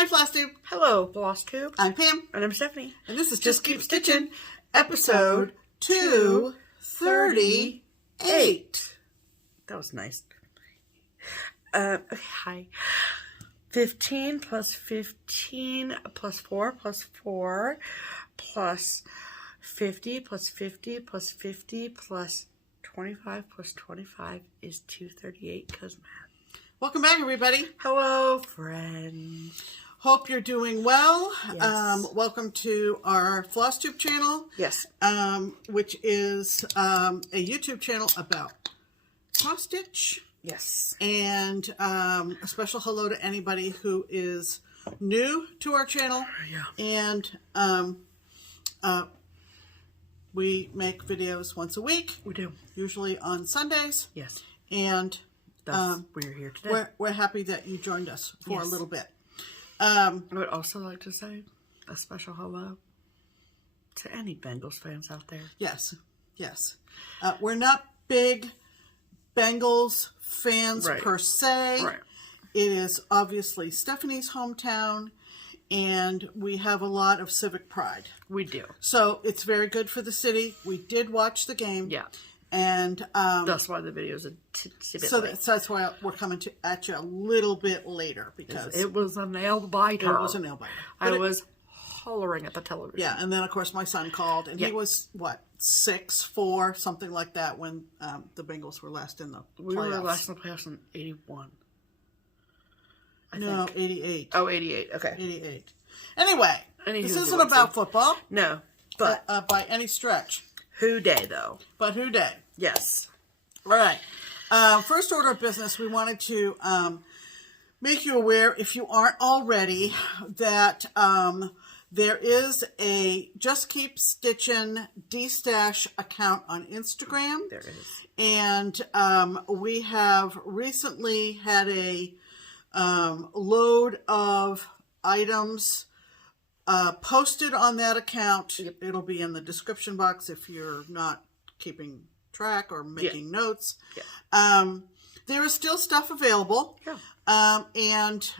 Hi, FlossTube. Hello, FlossTube. I'm Pam. And I'm Stephanie. And this is Just Keep Stitching, episode 238. That was nice. Hi. 15 plus 15 plus 4 plus 4 plus 50 plus 50 plus 50 plus 25 plus 25 is 238 because math. Welcome back, everybody. Hello, friends. Hope you're doing well. Yes. Welcome to our FlossTube channel. Yes. Which is a YouTube channel about cross-stitch. Yes. And a special hello to anybody who is new to our channel. Yeah. And we make videos once a week. We do. Usually on Sundays. Yes. And we're here today. We're happy that you joined us for a little bit. I would also like to say a special hello to any Bengals fans out there. Yes, yes. We're not big Bengals fans per se. Right. It is obviously Stephanie's hometown, and we have a lot of civic pride. We do. So it's very good for the city. We did watch the game. Yeah. And that's why the video's a bit late. So that's why we're coming at you a little bit later, because it was a nail biter. It was a nail biter. I was hollering at the television. Yeah, and then of course my son called, and he was what, 6'4", something like that, when the Bengals were last in the playoffs. We were last in the playoffs in 81. I think. 88. Oh, 88. Okay. 88. Anyway, this isn't about football. No, but by any stretch. Who day though? But who day? Yes. All right. First order of business, we wanted to make you aware, if you aren't already, that there is a Just Keep Stitchin Destash account on Instagram. There is. And we have recently had a load of items posted on that account. Yep. It'll be in the description box if you're not keeping track or making notes. Yeah. There is still stuff available. Yeah. And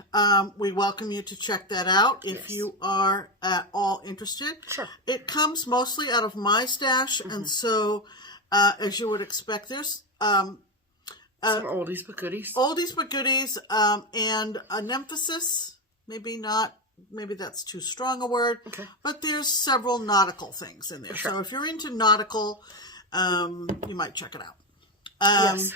we welcome you to check that out if you are at all interested. Sure. It comes mostly out of my stash, and so as you would expect, there's some oldies but goodies. Oldies but goodies, and an emphasis, maybe that's too strong a word, but there's several nautical things in there. Sure. So if you're into nautical, you might check it out. Yes.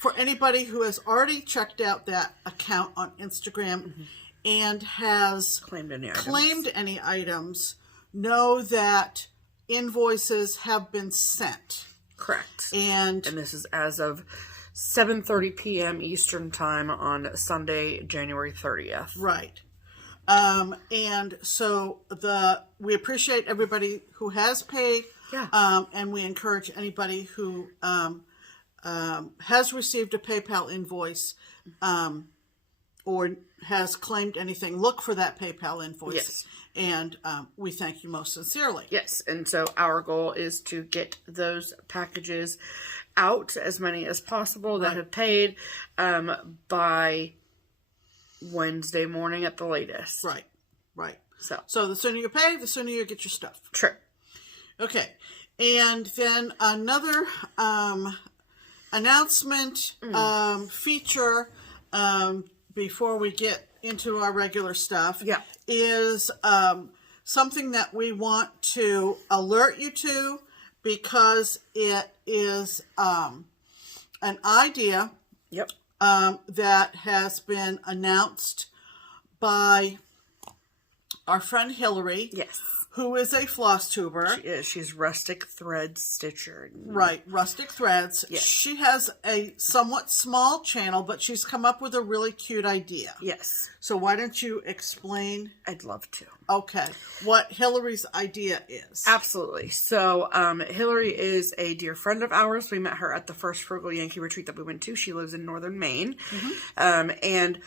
For anybody who has already checked out that account on Instagram and has claimed any items, know that invoices have been sent. Correct. And this is as of 7:30 p.m. Eastern Time on Sunday, January 30th. Right. And so we appreciate everybody who has paid. Yeah. And we encourage anybody who has received a PayPal invoice or has claimed anything, look for that PayPal invoice. Yes. And we thank you most sincerely. Yes. And so our goal is to get those packages out, as many as possible that have paid, by Wednesday morning at the latest. Right. Right. So the sooner you pay, the sooner you get your stuff. True. Okay. And then another announcement feature before we get into our regular stuff is something that we want to alert you to, because it is an idea that has been announced by our friend Hillery. Yes. Who is a floss tuber. She is. She's Rustic Thread Stitcher. Right, Rustic Threads. Yes. She has a somewhat small channel, but she's come up with a really cute idea. Yes. So why don't you explain? I'd love to. Okay. What Hillary's idea is. Absolutely. So Hillery is a dear friend of ours. We met her at the first Frugal Yankee retreat that we went to. She lives in northern Maine. And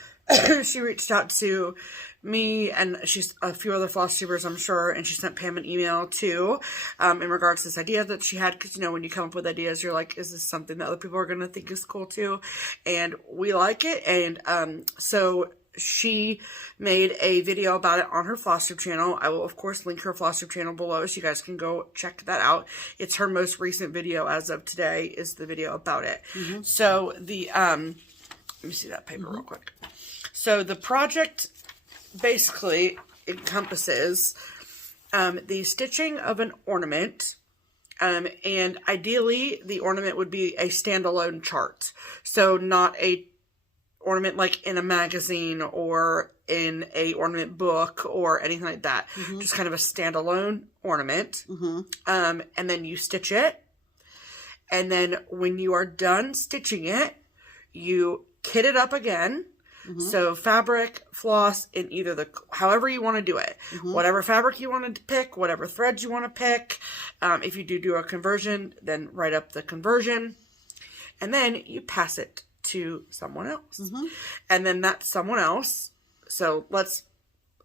she reached out to me and she's a few other floss tubers, I'm sure, and she sent Pam an email too in regards to this idea that she had, because, you know, when you come up with ideas, you're like, is this something that other people are going to think is cool too? And we like it. And so she made a video about it on her FlossTube channel. I will, of course, link her FlossTube channel below so you guys can go check that out. It's her most recent video as of today is the video about it. So the, let me see that paper real quick. So the project basically encompasses the stitching of an ornament. And ideally, the ornament would be a standalone chart. So not a ornament like in a magazine or in a ornament book or anything like that. Just kind of a standalone ornament. And then you stitch it. And then when you are done stitching it, you kit it up again. So fabric, floss, in either the, however you want to do it. Whatever fabric you want to pick, whatever threads you want to pick. If you do a conversion, then write up the conversion. And then you pass it to someone else. And then that someone else, so let's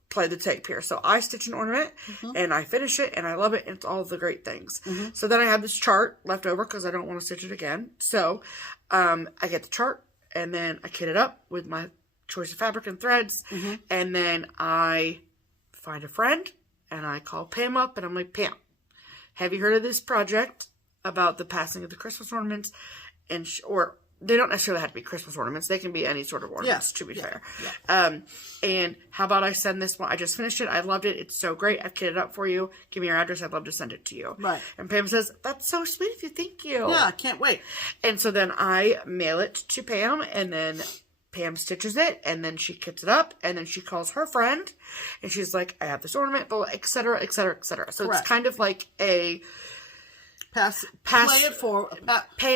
play the tape here. So I stitch an ornament and I finish it and I love it and it's all the great things. So then I have this chart left over because I don't want to stitch it again. So I get the chart and then I kit it up with my choice of fabric and threads. And then I find a friend and I call Pam up and I'm like, Pam, have you heard of this project about the passing of the Christmas ornaments? And or they don't necessarily have to be Christmas ornaments. They can be any sort of ornaments, to be fair. And how about I send this one? I just finished it. I loved it. It's so great. I've kitted it up for you. Give me your address. I'd love to send it to you. And Pam says, that's so sweet of you. Thank you. Yeah, I can't wait. And so then I mail it to Pam and then Pam stitches it and then she kits it up and then she calls her friend and she's like, I have this ornament, et cetera, et cetera, et cetera. So it's kind of like a pay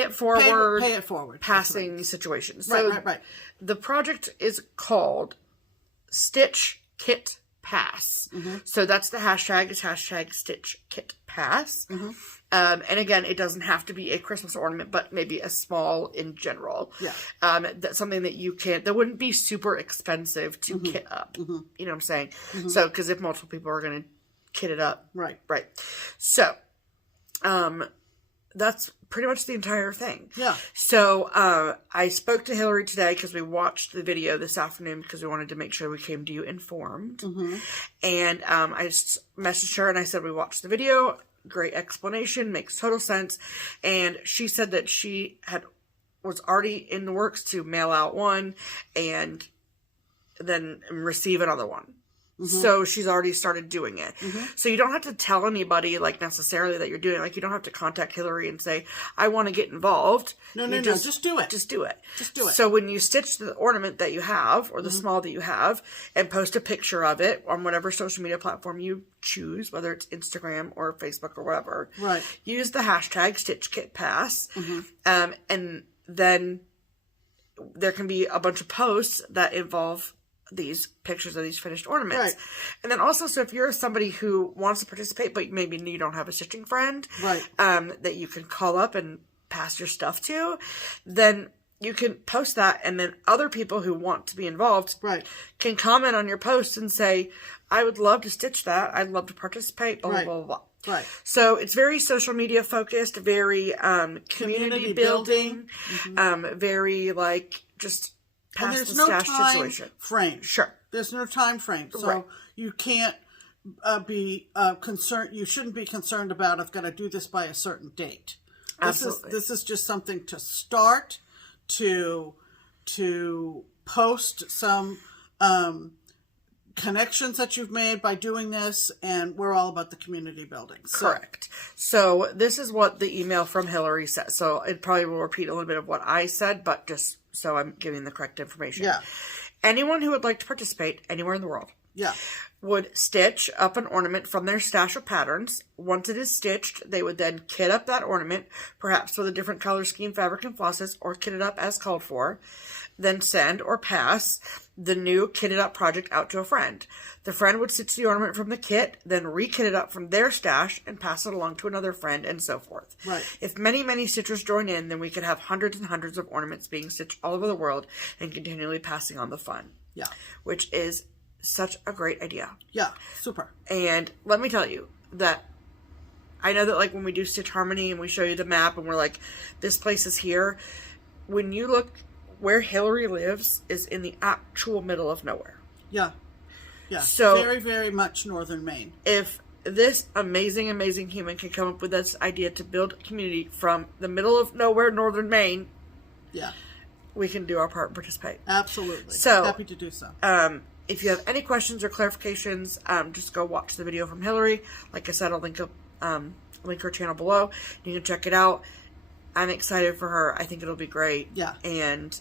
it forward passing situation. So the project is called Stitch Kit Pass. So that's the hashtag, is hashtag Stitch Kit Pass. And again, it doesn't have to be a Christmas ornament, but maybe a small in general. That's something that you can, that wouldn't be super expensive to kit up. You know what I'm saying? So, because if multiple people are going to kit it up. So, that's pretty much the entire thing. So, I spoke to Hillery today because we watched the video this afternoon because we wanted to make sure we came to you informed. And, I just messaged her and I said, we watched the video. Great explanation. Makes total sense. And she said that she was already in the works to mail out one and then receive another one. So she's already started doing it. So you don't have to tell anybody, like, necessarily that you're doing it. Like, you don't have to contact Hillery and say, I want to get involved. No, just do it. Just do it. Just do it. So when you stitch the ornament that you have, or the small that you have, and post a picture of it on whatever social media platform you choose, whether it's Instagram or Facebook or whatever, use the hashtag StitchKitPass. And then there can be a bunch of posts that involve these pictures of these finished ornaments. And then also, so if you're somebody who wants to participate, but maybe you don't have a stitching friend, that you can call up and pass your stuff to, then you can post that, and then other people who want to be involved can comment on your post and say, I would love to stitch that. I'd love to participate, blah, blah, blah, blah. So it's very social media focused, very community building, very like just and there's no time frame. There's no time frame. So you can't be concerned. You shouldn't be concerned about, I've got to do this by a certain date. This is just something to start, to post some connections that you've made by doing this, and we're all about the community building. Correct. So this is what the email from Hillery says. So it probably will repeat a little bit of what I said, but just so I'm giving the correct information. Anyone who would like to participate anywhere in the world would stitch up an ornament from their stash of patterns. Once it is stitched, they would then kit up that ornament, perhaps with a different color scheme, fabric, and flosses, or kit it up as called for. Then send or pass the new kitted up project out to a friend. The friend would stitch the ornament from the kit, then re-kit it up from their stash and pass it along to another friend, and so forth. If many, many stitchers join in, then we could have hundreds and hundreds of ornaments being stitched all over the world and continually passing on the fun. Which is such a great idea. Super. And let me tell you that I know that, like, when we do Stitch Harmony and we show you the map and we're like, this place is here, when you look where Hillery lives is in the actual middle of nowhere. Yeah. Yeah. So very, very much northern Maine. If this amazing, amazing human can come up with this idea to build a community from the middle of nowhere, northern Maine, yeah, we can do our part and participate. Absolutely. So happy to do so. If you have any questions or clarifications, just go watch the video from Hillery. Like I said, I'll link her channel below. You can check it out. I'm excited for her. I think it'll be great. Yeah. And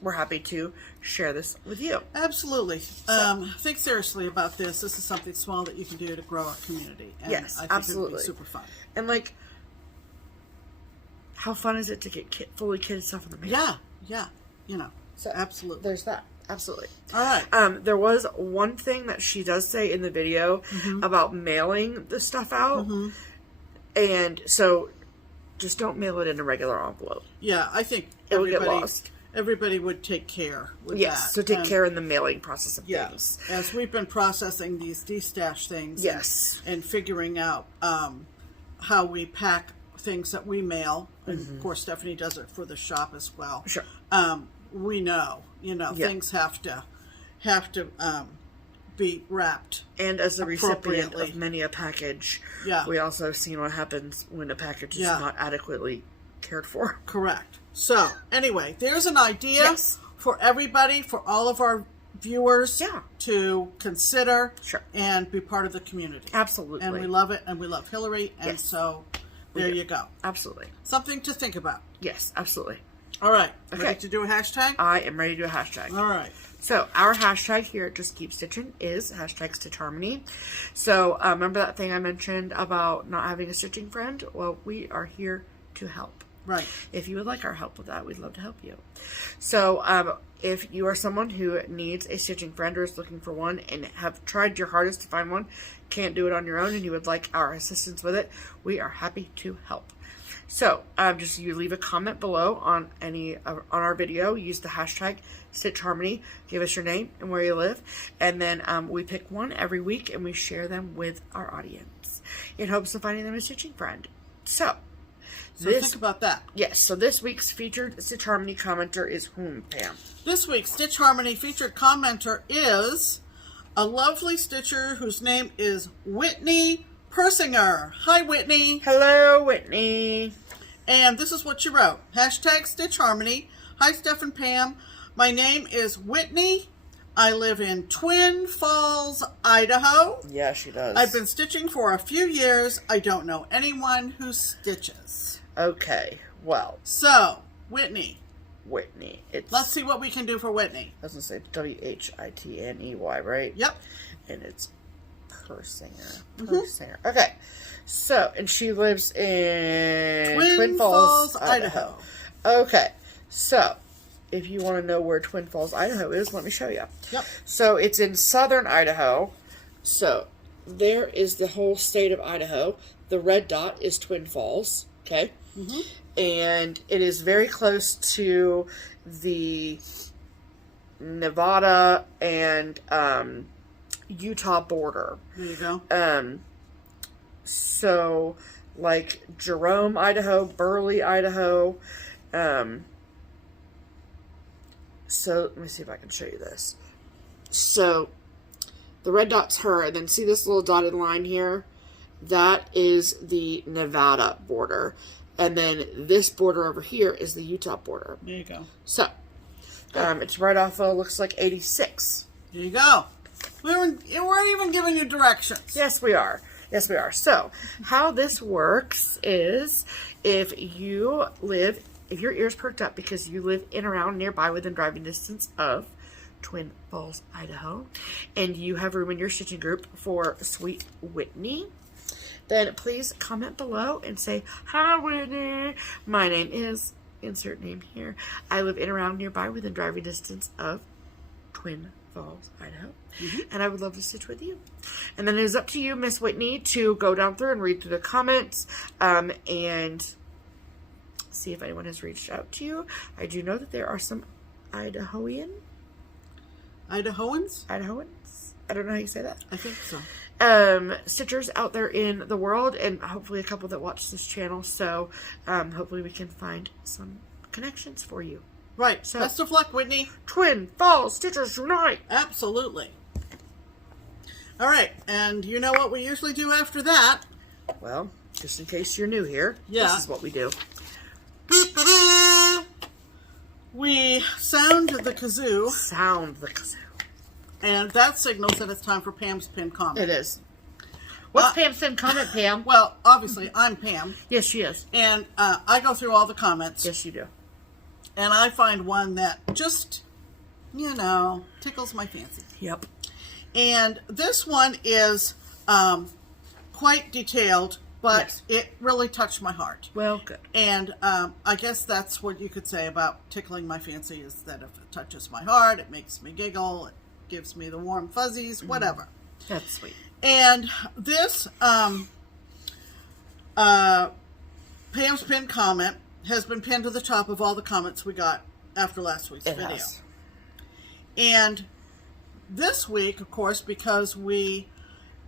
we're happy to share this with you. Absolutely. Think seriously about this. This is something small that you can do to grow our community. And yes, I think absolutely. It'd be super fun. And like, how fun is it to get fully kitted stuff in the mail? Yeah, yeah. You know, so absolutely. There's that. Absolutely. All right. There was one thing that she does say in the video about mailing the stuff out. And so just don't mail it in a regular envelope. Yeah, I think it will get lost. Everybody would take care with yes, that. So take care in the mailing process of yes, things. As we've been processing these destash things. Yes. And figuring out how we pack things that we mail. And of course, Stephanie does it for the shop as well. Sure. We know, things have to be wrapped. And as the recipient of many a package, we also have seen what happens when a package is not adequately cared for. Correct. So, anyway, there's an idea for everybody, for all of our viewers to consider and be part of the community. Absolutely. And we love it, and we love Hillery, and so there you go. Absolutely. Something to think about. Yes, absolutely. All right. Okay. Ready to do a hashtag? I am ready to do a hashtag. All right. So, our hashtag here at Just Keep Stitching is hashtag Stitch Harmony. So, remember that thing I mentioned about not having a stitching friend? Well, we are here to help. Right. If you would like our help with that, we'd love to help you. So, if you are someone who needs a stitching friend or is looking for one and have tried your hardest to find one, can't do it on your own, and you would like our assistance with it, we are happy to help. So, just you leave a comment below on on our video. Use the hashtag Stitch Harmony. Give us your name and where you live, and then we pick one every week and we share them with our audience in hopes of finding them a stitching friend. So think about that. Yes. So this week's featured Stitch Harmony commenter is whom, Pam? This week's Stitch Harmony featured commenter is a lovely stitcher whose name is Whitney Persinger. Hi, Whitney. Hello, Whitney. And this is what you wrote. Hashtag Stitch Harmony. Hi, Steph and Pam. My name is Whitney. I live in Twin Falls, Idaho. Yeah, she does. I've been stitching for a few years. I don't know anyone who stitches. Okay, well. So, Whitney. Let's see what we can do for Whitney. I was going to say Whitney, right? Yep. And it's Persinger. Okay. So, and she lives in Twin Falls, Idaho. Okay. So, if you want to know where Twin Falls, Idaho is, let me show you. Yep. So, it's in southern Idaho. So, there is the whole state of Idaho. The red dot is Twin Falls. Okay. And it is very close to the Nevada and Utah border. There you go. So, like Jerome, Idaho, Burley, Idaho. So, let me see if I can show you this. So, the red dot's her, and then see this little dotted line here? That is the Nevada border. And then this border over here is the Utah border. There you go. So, it's right off of, looks like 86. There you go. We're even giving you directions. Yes, we are. Yes, we are. So, how this works is if your ears perked up because you live in, around, nearby, within driving distance of Twin Falls, Idaho, and you have room in your stitching group for Sweet Whitney, then please comment below and say, "Hi, Whitney. My name is," insert name here. "I live in, around, nearby, within driving distance of Twin Falls, Idaho. And I would love to stitch with you." And then it is up to you, Miss Whitney, to go down through and read through the comments and see if anyone has reached out to you. I do know that there are some Idahoans? I don't know how you say that. I think so. Stitchers out there in the world, and hopefully a couple that watch this channel. So hopefully we can find some connections for you. Right. So, best of luck, Whitney. Twin fall stitchers unite. Absolutely. All right. And you know what we usually do after that? Well, just in case you're new here, yeah. This is what we do. We sound the kazoo. Sound the kazoo. And that signals that it's time for Pam's Pin Comment. It is. What's Pam's Pin Comment, Pam? Well, obviously, I'm Pam. Yes, she is. And I go through all the comments. Yes, you do. And I find one that just, you know, tickles my fancy. Yep. And this one is quite detailed, but yes. It really touched my heart. Well, good. And I guess that's what you could say about tickling my fancy, is that if it touches my heart, it makes me giggle, it gives me the warm fuzzies, whatever. That's sweet. And this Pam's Pin Comment has been pinned to the top of all the comments we got after last week's video. Has. And this week, of course, because we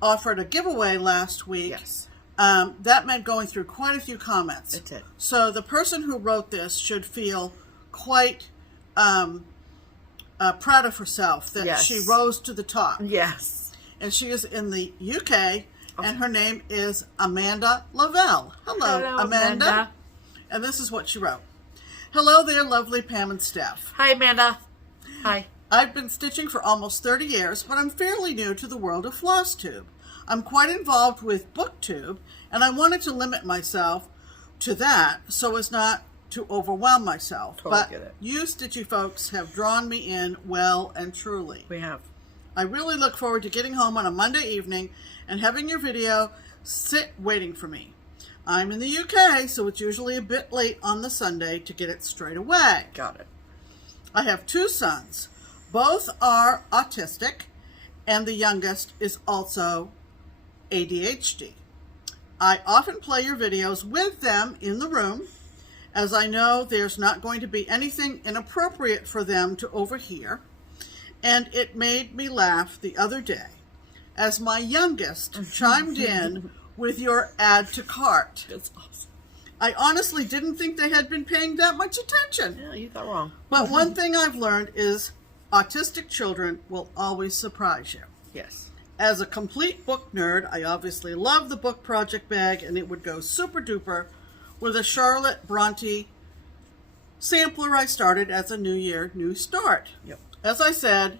offered a giveaway last week, yes. That meant going through quite a few comments. It did. So the person who wrote this should feel quite proud of herself that yes. she rose to the top. Yes. And she is in the UK, and her name is Amanda Lavelle. Hello, Amanda. And this is what she wrote. Hello there, lovely Pam and Steph. Hi, Amanda. Hi. I've been stitching for almost 30 years, but I'm fairly new to the world of FlossTube. I'm quite involved with BookTube, and I wanted to limit myself to that so as not to overwhelm myself. Totally but get it. You stitchy folks have drawn me in well and truly. We have. I really look forward to getting home on a Monday evening and having your video sit waiting for me. I'm in the UK, so it's usually a bit late on the Sunday to get it straight away. Got it. I have 2 sons. Both are autistic, and the youngest is also ADHD. I often play your videos with them in the room, as I know there's not going to be anything inappropriate for them to overhear, and it made me laugh the other day as my youngest chimed in with your add to cart. That's awesome. I honestly didn't think they had been paying that much attention. Yeah, you got wrong. But one thing I've learned is autistic children will always surprise you. Yes. As a complete book nerd, I obviously love the book project bag, and it would go super duper with a Charlotte Bronte sampler I started as a New Year, New Start. Yep. As I said,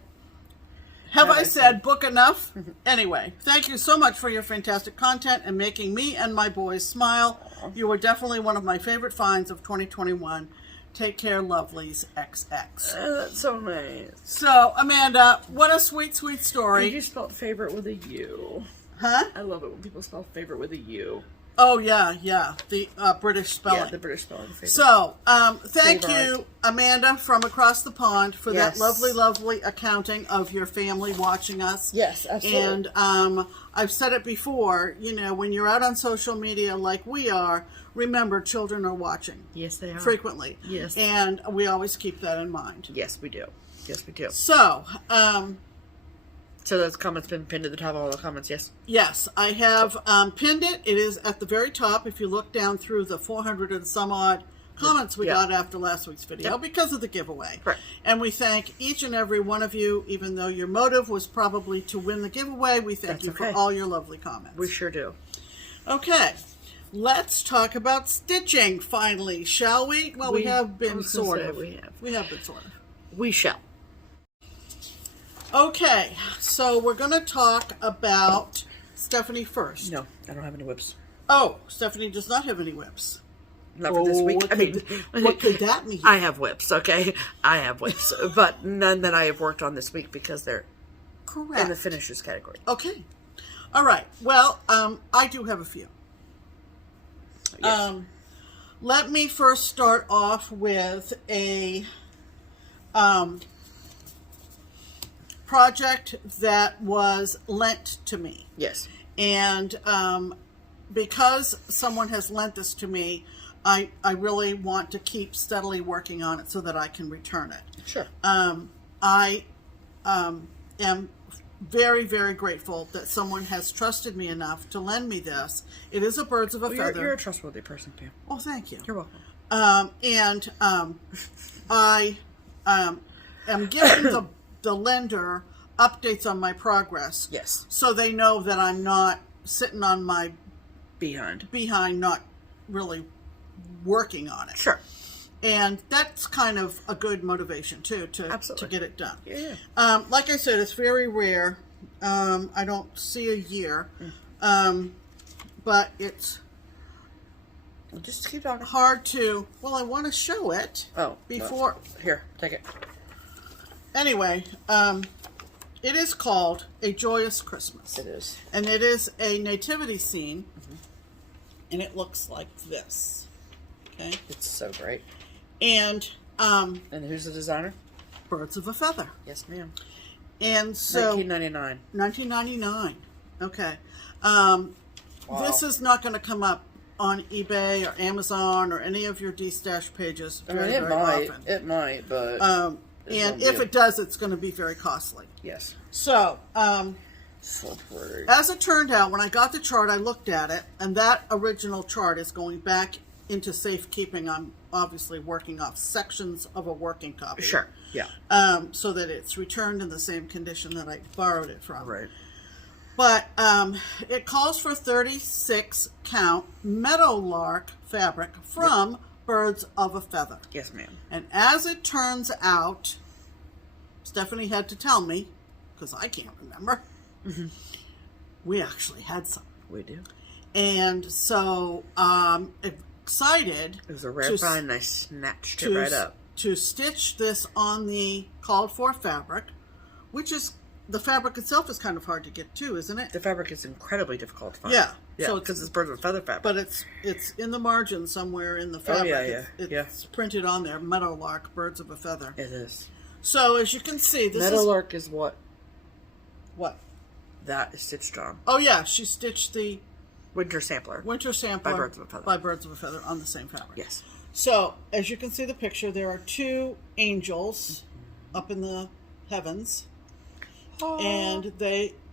have I said book enough? Anyway, thank you so much for your fantastic content and making me and my boys smile. You were definitely one of my favorite finds of 2021. Take care, lovelies, XX. That's so nice. So, Amanda, what a sweet, sweet story. You spelled favorite with a U. Huh? I love it when people spell favorite with a U. Oh, yeah, yeah. The British spelling. Yeah, the British spelling. Favorite. So, thank you, Amanda, from across the pond, for that lovely, lovely accounting of your family watching us. Yes, absolutely. And I've said it before, you know, when you're out on social media like we are, remember, children are watching. Yes, they are. Frequently. Yes. And we always keep that in mind. Yes, we do. Yes, we do. So, so those comments been pinned to the top of all the comments, yes? yes, I have pinned it. It is at the very top if you look down through the 400 and some odd comments we got after last week's video because of the giveaway. Correct. And we thank each and every one of you, even though your motive was probably to win the giveaway. We thank you for all your lovely comments. We sure do. Okay. Let's talk about stitching finally, shall we? Well, we have been sort of. We have been sort of. We shall. Okay, so we're going to talk about Stephanie first. No, I don't have any whips. Oh, Stephanie does not have any whips. Not for this week. What could that mean? I have whips, okay? I have whips, but none that I have worked on this week because they're correct in the finishers category. Okay. All right. Well, I do have a few. Yes. Let me first start off with a project that was lent to me. Yes. And because someone has lent this to me, I really want to keep steadily working on it so that I can return it. Sure. I am very, very grateful that someone has trusted me enough to lend me this. It is a birds of a feather. You're a trustworthy person, Pam. Oh, thank you. You're welcome. I am giving the lender updates on my progress. Yes. So they know that I'm not sitting on my behind, not really working on it. Sure. And that's kind of a good motivation too to get it done. Yeah. Like I said, it's very rare. I don't see a year, but it's just keep talking. hard to. Well, I want to show it. Before here, take it. Anyway, it is called A Joyous Christmas. It is, and it is a nativity scene, and it looks like this. Okay, it's so great. And who's the designer? Birds of a Feather. Yes, ma'am. And so 1999. 1999. Okay. Wow. This is not going to come up on eBay or Amazon or any of your Destash pages very often. It might, but and if it does, it's going to be very costly. Yes. So, so pretty. as it turned out, when I got the chart, I looked at it, and that original chart is going back into safekeeping. I'm obviously working off sections of a working copy. Sure. Yeah. So that it's returned in the same condition that I borrowed it from. Right. But it calls for 36 count meadowlark fabric from Birds of a Feather. Yes, ma'am. And as it turns out, Stephanie had to tell me, because I can't remember, we actually had some. We do. And so excited. It was a rare find, and I snatched it right up. To stitch this on the called for fabric, which is, the fabric itself is kind of hard to get too, isn't it? The fabric is incredibly difficult to find. Yeah. So because it's Birds of a Feather fabric. But it's in the margin somewhere in the fabric. Oh, yeah. It's printed on there, Meadowlark, Birds of a Feather. It is. So as you can see, this Meadowlark is what? What? That is stitched on. Oh yeah, she stitched the Winter Sampler. By Birds of a Feather. By Birds of a Feather on the same fabric. Yes. So as you can see the picture, there are two angels up in the heavens. And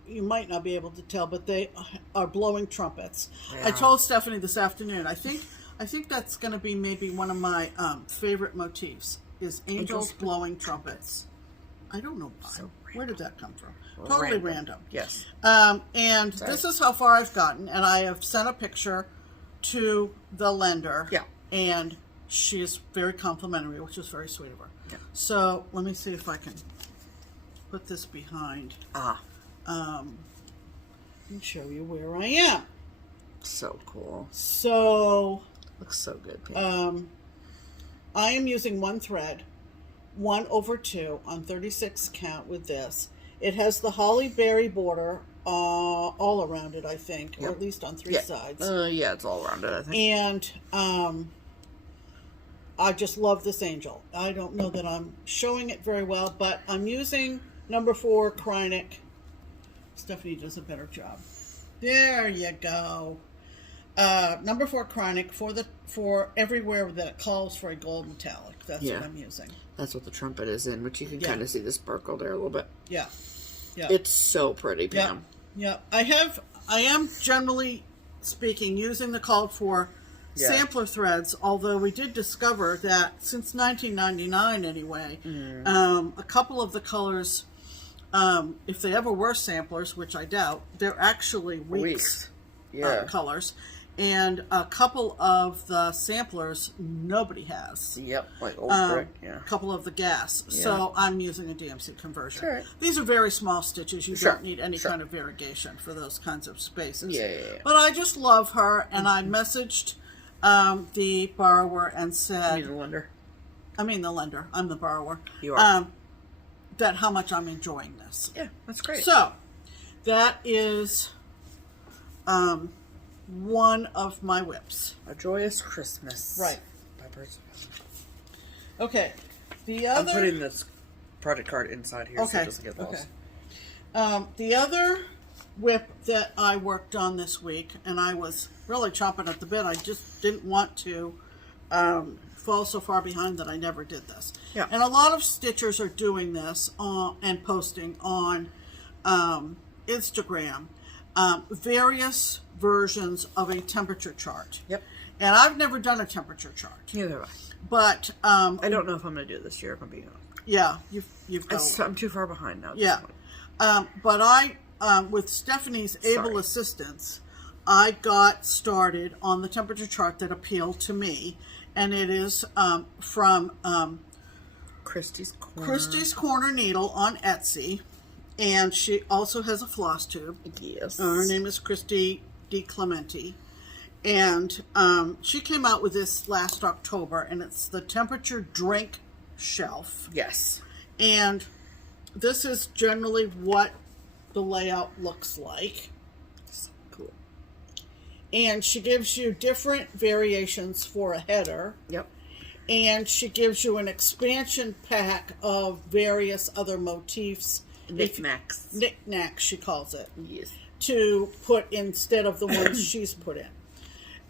you might not be able to tell, but they are blowing trumpets. Yeah. I told Stephanie this afternoon, I think that's going to be maybe one of my favorite motifs, is angels blowing trumpets. I don't know why. So where did that come from? Totally random. Yes. And this is how far I've gotten, and I have sent a picture to the lender. Yeah. And she is very complimentary, which is very sweet of her. Yeah. So let me see if I can put this behind. And show you where I am. So cool. So looks so good. Pam. I am using one thread, 1/2 on 36 count with this. It has the holly berry border all around it, I think, or at least on three sides. Yeah, it's all around it, I think. And I just love this angel. I don't know that I'm showing it very well, but I'm using number 4 Krynic. Stephanie does a better job. There you go. Number 4 Krynic for everywhere that it calls for a gold metallic. That's what I'm using. That's what the trumpet is in, which you can kind of see the sparkle there a little bit. Yeah. Yeah. It's so pretty, Pam. Yeah. I am generally speaking using the called for sampler threads, although we did discover that since 1999 anyway, a couple of the colors, if they ever were samplers, which I doubt, they're actually weeks colors. And a couple of the samplers nobody has. Yep, like old brick, A couple of the gas. Yeah. So I'm using a DMC conversion. Sure. These are very small stitches. You don't need any kind of variegation for those kinds of spaces. Yeah. But I just love her, and I messaged the borrower and said... You mean the lender? I mean the lender. I'm the borrower. You are. That how much I'm enjoying this. Yeah, that's great. So, that is... one of my whips. A Joyous Christmas. Right. By Birds of a Feather. Okay. The other... I'm putting this project card inside here so it doesn't get lost. The other whip that I worked on this week, and I was really chomping at the bit, I just didn't want to fall so far behind that I never did this. Yeah. And a lot of stitchers are doing this and posting on Instagram various versions of a temperature chart. Yep. And I've never done a temperature chart. Neither have I. But I don't know if I'm going to do it this year, if I'm being honest. Yeah, you've got. I'm too far behind now. Yeah, but I with Stephanie's able assistance, I got started on the temperature chart that appealed to me, and it is from Christy's Corner Needle on Etsy, and she also has a floss tube. Yes, her name is Christy D. Clementi. And she came out with this last October, and it's the temperature drink shelf. Yes. And this is generally what the layout looks like. So cool. And she gives you different variations for a header. Yep. And she gives you an expansion pack of various other motifs. Knickknacks. Knickknacks, she calls it. Yes. To put instead of the ones she's put in.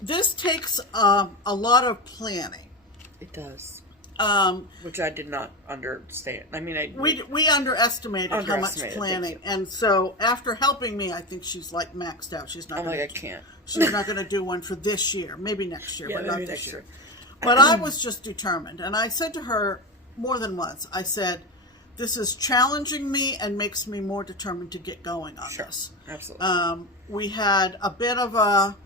This takes a lot of planning. It does. Which I did not understand. I mean, we underestimated how much planning, and so after helping me, I think she's like maxed out. She's not. I can't. She's not going to do one for this year. Maybe next year, but not this year. But I was just determined, and I said to her more than once. I said, "This is challenging me and makes me more determined to get going on this." Absolutely. We had a bit of a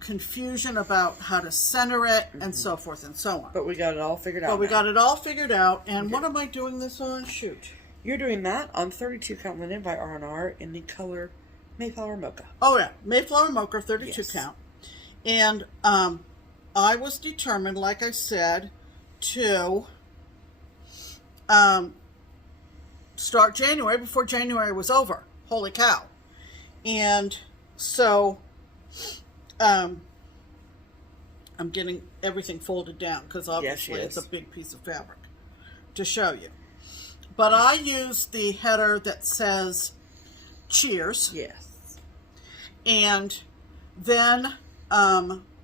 confusion about how to center it and so forth and so on. But we got it all figured out. We got it all figured out. And what am I doing this on? Shoot. You're doing that on 32 count linen by R&R in the color Mayflower Mocha. Oh yeah, Mayflower Mocha 32 count. And I was determined, like I said, to start January before January was over. Holy cow. And so I'm getting everything folded down because obviously it's a big piece of fabric to show you. But I used the header that says cheers. Yes. And then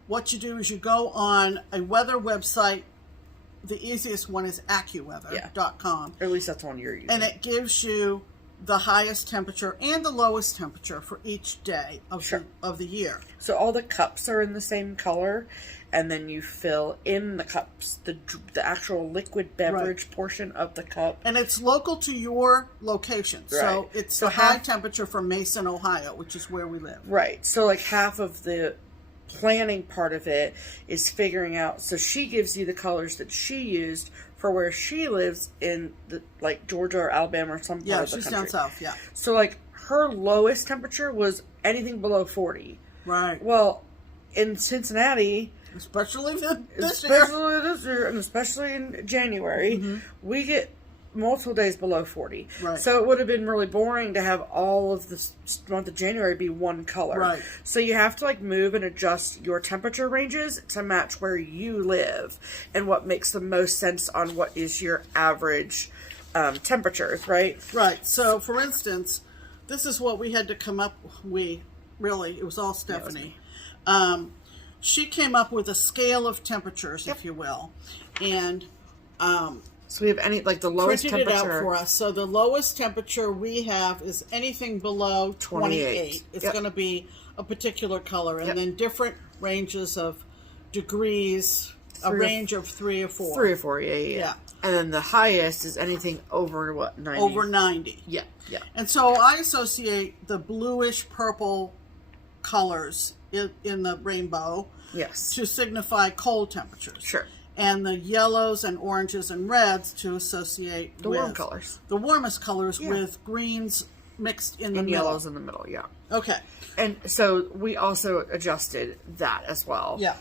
what you do is you go on a weather website. The easiest one is AccuWeather.com. Or at least that's the one you're using. And it gives you the highest temperature and the lowest temperature for each day of the year. So all the cups are in the same color, and then you fill in the cups, the actual liquid beverage portion of the cup. And it's local to your location. Right. So it's the high temperature for Mason, Ohio, which is where we live. Right. So like half of the planning part of it is figuring out, so she gives you the colors that she used for where she lives in the, like Georgia or Alabama or some part of the country. Yeah, she's down south, So like her lowest temperature was anything below 40. Right. Well, in Cincinnati, especially this year, and especially in January, we get multiple days below 40. Right. So it would have been really boring to have all of the month of January be one color. Right. So you have to like move and adjust your temperature ranges to match where you live and what makes the most sense on what is your average temperatures, right? Right. So for instance, this is what we had to come up with. It was all Stephanie. She came up with a scale of temperatures, if you will, and so we have the lowest temperature. Printed it out for us. So the lowest temperature we have is anything below 28. It's going to be a particular color. And then different ranges of degrees, a range of 3 or 4. 3 or 4, yeah. And then the highest is anything over, 90? Over 90. Yeah. And so I associate the bluish purple colors in the rainbow to signify cold temperatures. Sure. And the yellows and oranges and reds to associate the warm colors. The warmest colors with greens mixed in the middle. And yellows in the middle, Okay. And so we also adjusted that as well. Yeah.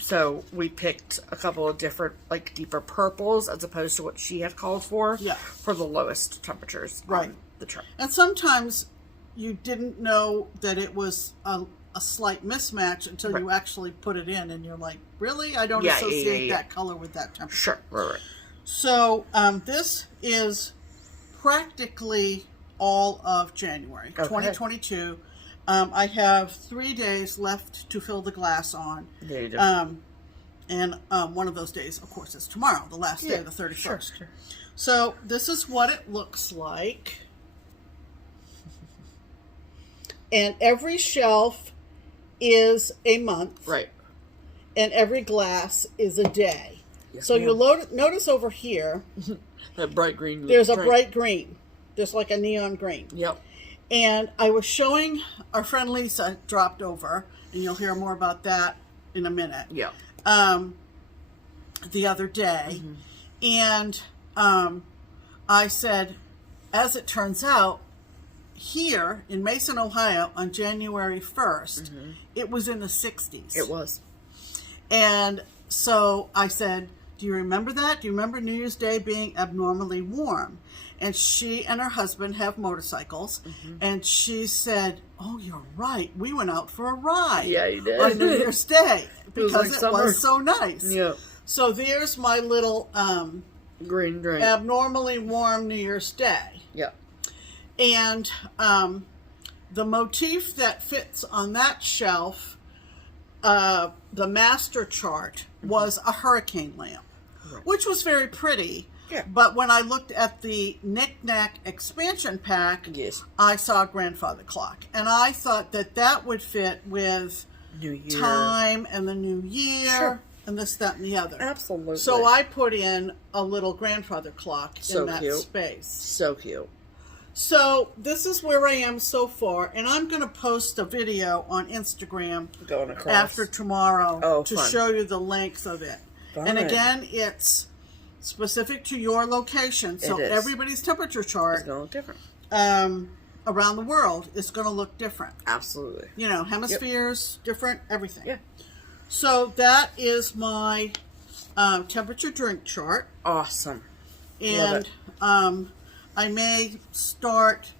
So we picked a couple of different, deeper purples as opposed to what she had called for the lowest temperatures on the chart. And sometimes you didn't know that it was a slight mismatch until you actually put it in, and you're like, really? I don't associate that color with that temperature. Sure, right. So this is practically all of January 2022. I have 3 days left to fill the glass on. There you go. And one of those days, of course, is tomorrow, the last day, the 31st. Sure. So this is what it looks like. And every shelf is a month. Right. and every glass is a day. Yes, so ma'am. you'll notice over here, that bright green. there's a bright green. There's like a neon green. Yep. And I was showing our friend Lisa dropped over, and you'll hear more about that in a minute. Yeah. The other day, and I said, as it turns out, here in Mason, Ohio, on January 1st, it was in the 60s. It was. And so I said, do you remember that? Do you remember New Year's Day being abnormally warm? And she and her husband have motorcycles. And she said, oh, you're right. We went out for a ride. Yeah, you did. On New Year's Day. Because it was so nice. Yeah. So there's my little green drink. Abnormally warm New Year's Day. Yeah. And the motif that fits on that shelf, the master chart, was a hurricane lamp, which was very pretty. Yeah. But when I looked at the Knick-Knack expansion pack, Yes. I saw a grandfather clock. And I thought that that would fit with New Year. time and the new year and this, that, and the other. Absolutely. So I put in a little grandfather clock in that cute. space. So cute. So this is where I am so far, and I'm going to post a video on Instagram Going across. after tomorrow to fun. show you the length of it. Fun. And again, it's specific to your location, so It is. everybody's temperature chart It's going to look different. around the world is going to look different. Absolutely. You know, hemispheres, different, everything. Yeah. So that is my temperature drink chart. Awesome. And I may start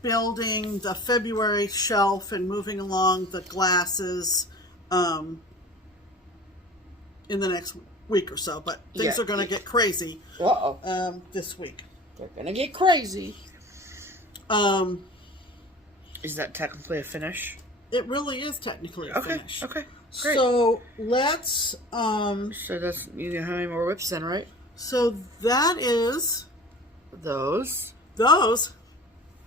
building the February shelf and moving along the glasses in the next week or so. But things are going to get crazy this week. They're going to get crazy. Is that technically a finish? It really is technically a finish. Okay. Great. So let's... so that's, you know how many more whips then, right? So that is... Those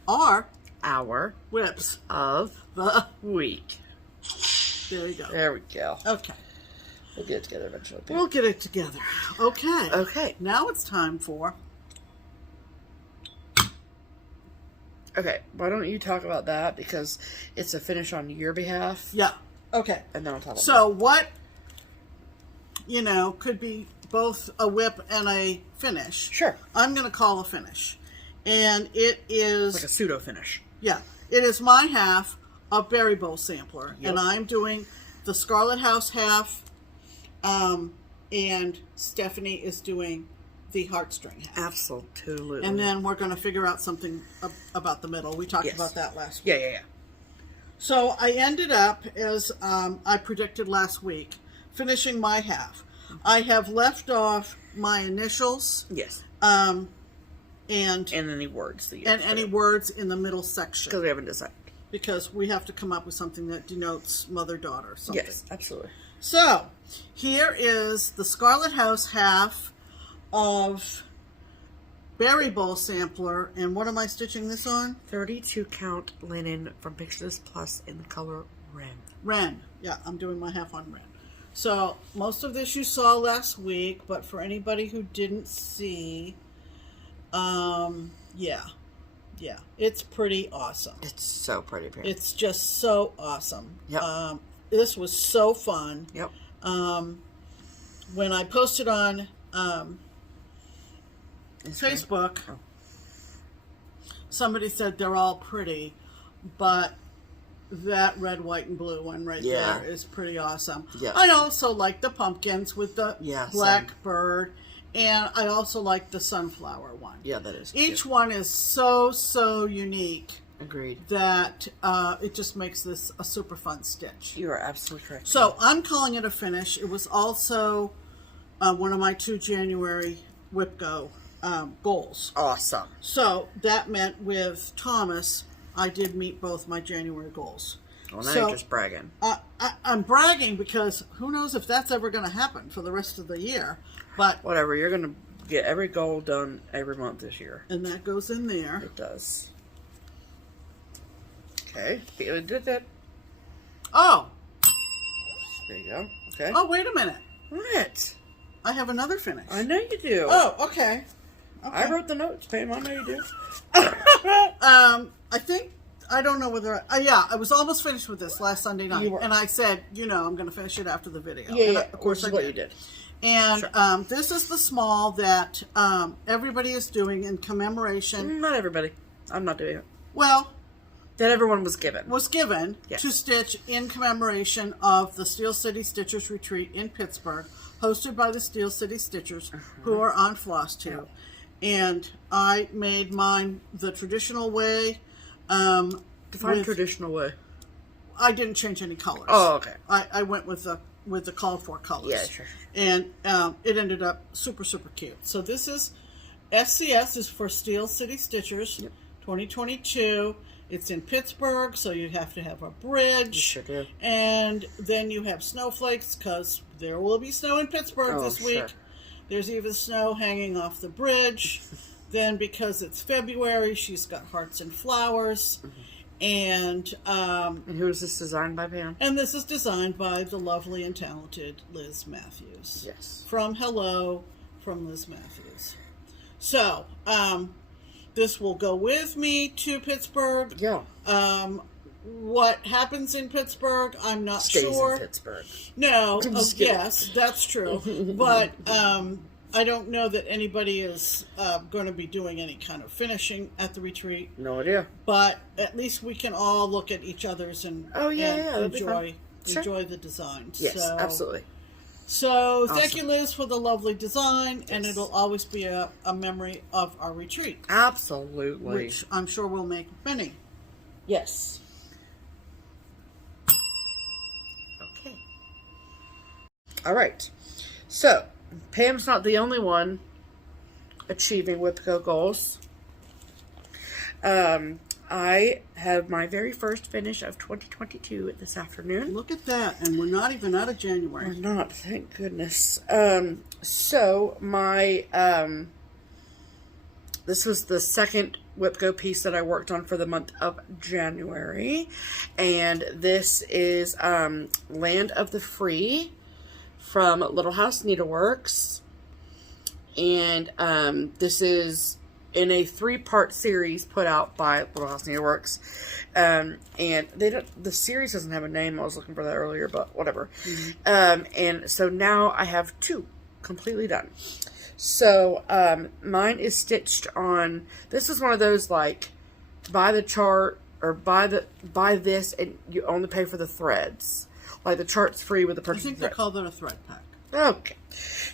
are our whips of the week. There you go. There we go. Okay. We'll get it together eventually. We'll get it together. Okay. Okay. Now it's time for... Okay, why don't you talk about that, because it's a finish on your behalf. Yeah. Okay. And then I'll talk about So what, you know, could be both a whip and a finish. Sure. I'm going to call a finish. And it is... like a pseudo finish. Yeah. It is my half of Berry Bowl Sampler. Yep. And I'm doing the Scarlet House half. And Stephanie is doing the Heartstring half. Absolutely. And then we're going to figure out something about the middle. We talked about that last week. Yeah. So I ended up, as I predicted last week, finishing my half. I have left off my initials. Yes. And any words. That you and any words in the middle section. Because we haven't decided. Because we have to come up with something that denotes mother-daughter. Something. Yes, absolutely. So, here is the Scarlet House half of Berry Bowl Sampler. And what am I stitching this on? 32 count linen from Pictures Plus in the color Ren. Ren. Yeah, I'm doing my half on Ren. So, most of this you saw last week, but for anybody who didn't see, yeah, it's pretty awesome. It's so pretty, Pam. It's just so awesome. Yep. This was so fun. Yep. When I posted on Facebook, somebody said they're all pretty, but that red, white, and blue one right there is pretty awesome. Yeah. I also like the pumpkins with the black bird, and I also like the sunflower one. Yeah, that is Each cute. one is so unique. Agreed. That it just makes this a super fun stitch. You are absolutely correct. So I'm calling it a finish. It was also one of my 2 January WIPGO goals. Awesome. So that meant with Thomas, I did meet both my January goals. Well, now you're just bragging. I'm bragging because who knows if that's ever going to happen for the rest of the year. But whatever, you're going to get every goal done every month this year. And that goes in there. It does. Okay, Bailey did that. Oh! There you go. Okay. Oh, wait a minute. What? I have another finish. I know you do. Oh, okay. I wrote the notes, Pam. I know you do. I think, I don't know whether, yeah, I was almost finished with this last Sunday night. You were. And I said, I'm going to finish it after the video. Yeah, and yeah. Of course I what did. you did. And Sure. This is the small that everybody is doing in commemoration. Not everybody. I'm not doing it. Well, That everyone was given. to stitch in commemoration of the Steel City Stitchers Retreat in Pittsburgh, hosted by the Steel City Stitchers, who are on FlossTube. And I made mine the traditional way. Define traditional way. I didn't change any colors. Oh, okay. I went with the called for colors. Yeah, sure. And it ended up super, super cute. So this is SCS is for Steel City Stitchers, 2022. It's in Pittsburgh, so you have to have a bridge. You sure do. And then you have snowflakes, because there will be snow in Pittsburgh this week. Sure. There's even snow hanging off the bridge. Then, because it's February, she's got hearts and flowers. And who is this designed by, Pam? and this is designed by the lovely and talented Liz Matthews. Yes. From Liz Matthews. So, this will go with me to Pittsburgh. Yeah. What happens in Pittsburgh, I'm not Stays sure. in Pittsburgh. No, I'm just kidding. yes, that's true. But I don't know that anybody is going to be doing any kind of finishing at the retreat. No idea. But at least we can all look at each other's and that'd be fun. enjoy the designs. Yes, So, absolutely. So thank Awesome. you, Liz, for the lovely design, and it'll always be a memory of our retreat, Absolutely. which I'm sure we'll make many. Yes. Okay. All right. So, Pam's not the only one achieving WIPGO goals. I have my very first finish of 2022 this afternoon. Look at that, and we're not even out of January. We're not, thank goodness. So my, this was the second WIPGO piece that I worked on for the month of January. And this is, Land of the Free from Little House Needleworks. And, this is in a 3-part series put out by Little House Needleworks. And the series doesn't have a name. I was looking for that earlier, but whatever. And so now I have 2 completely done. So, mine is stitched on, this is one of those, like, buy the chart, or buy this, and you only pay for the threads. Like, the chart's free with the I purchase. think they call that a thread pack. Okay.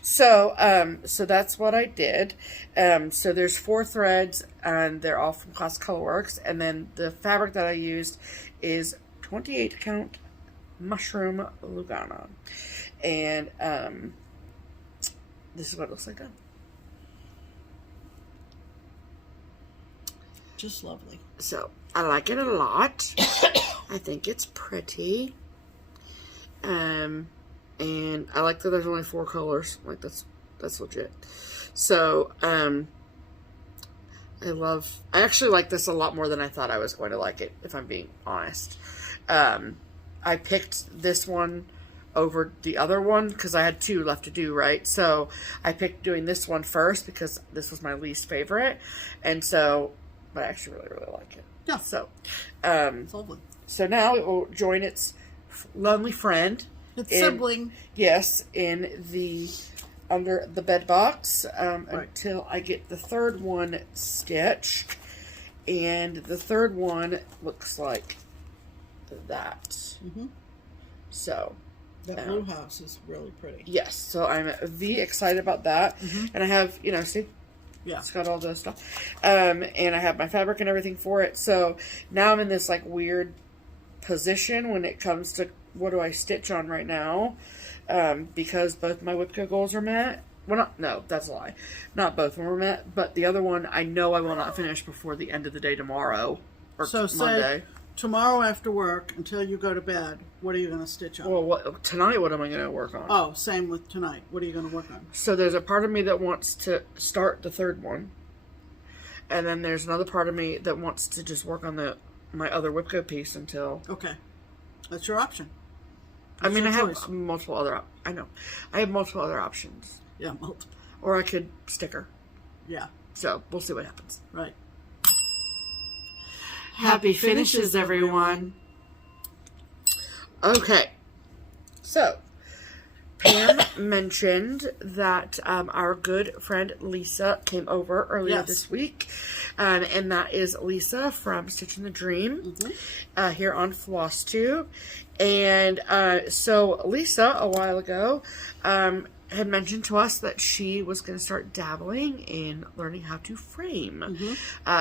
So, so that's what I did. So there's 4 threads, and they're all from Class Colorworks, and then the fabric that I used is 28 count mushroom Lugana. And, this is what it looks like done. Just lovely. So, I like it a lot. I think it's pretty. And I like that there's only 4 colors. Like, that's legit. So, I actually like this a lot more than I thought I was going to like it, if I'm being honest. I picked this one over the other one because I had 2 left to do, right? So I picked doing this one first because this was my least favorite. And so, but I actually really, really like it. Yeah. So, It's lovely. so now it will join its lonely friend. It's sibling. Yes, in the under the bed box until I get the 3rd one stitched. And the 3rd one looks like that. So That blue house is really pretty. yes, so I'm excited about that. And I have, see, Yeah. it's got all the stuff. And I have my fabric and everything for it. So now I'm in this like weird position when it comes to what do I stitch on right now, because both my WIPGO goals are met. Well, no, that's a lie. Not both of them are met, but the other one I know I will not finish before the end of the day tomorrow, or So Monday. say tomorrow after work until you go to bed, what are you going to stitch on? Well, tonight what am I going to work on? Oh, same with tonight. What are you going to work on? So there's a part of me that wants to start the 3rd one, and then there's another part of me that wants to just work on my other WIPGO piece until... Okay. That's your option. I mean, I have multiple other. I know, I have multiple other options. Yeah, multiple. Or I could sticker. Yeah. So we'll see what happens. Right. Happy finishes, everyone. Okay. So, Pam mentioned that our good friend Lisa came over earlier this week. And that is Lisa from Stitching the Dream here on FlossTube. And so Lisa, a while ago, had mentioned to us that she was going to start dabbling in learning how to frame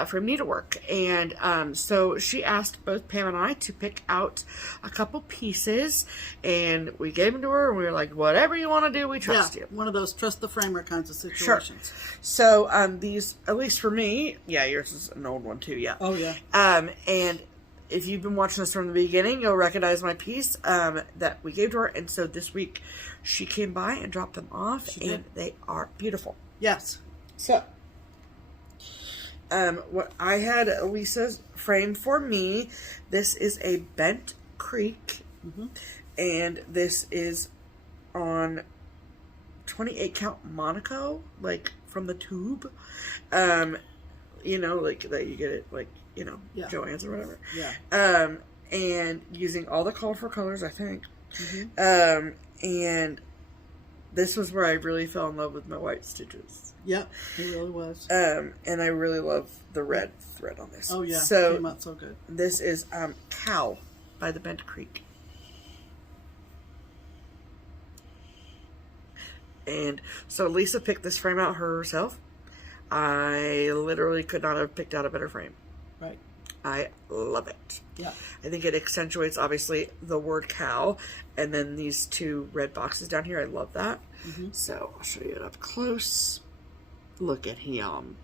from needlework. And so she asked both Pam and I to pick out a couple pieces, and we gave them to her, and we were like, whatever you want to do, we trust you. One of those trust the framer kinds of situations. Sure. So these, at least for me, yours is an old one too, Oh, yeah. And if you've been watching this from the beginning, you'll recognize my piece that we gave to her. And so this week, she came by and dropped them off, and they are beautiful. Yes. So, what I had Lisa's frame for me, this is a bent creek, and this is on 28 count Monaco, like from the tube. You know, like that you get it, like, you know, Joann's or whatever. Yeah. And using all the colorful colors, I think. And this was where I really fell in love with my white stitches. Yep, it really was. And I really love the red thread on this. Oh, yeah. So, it came out so good. This is Cow by the Bent Creek. And so Lisa picked this frame out herself. I literally could not have picked out a better frame. Right. I love it. Yeah. I think it accentuates, obviously, the word cow. And then these two red boxes down here. I love that. So, I'll show you it up close. Look at him.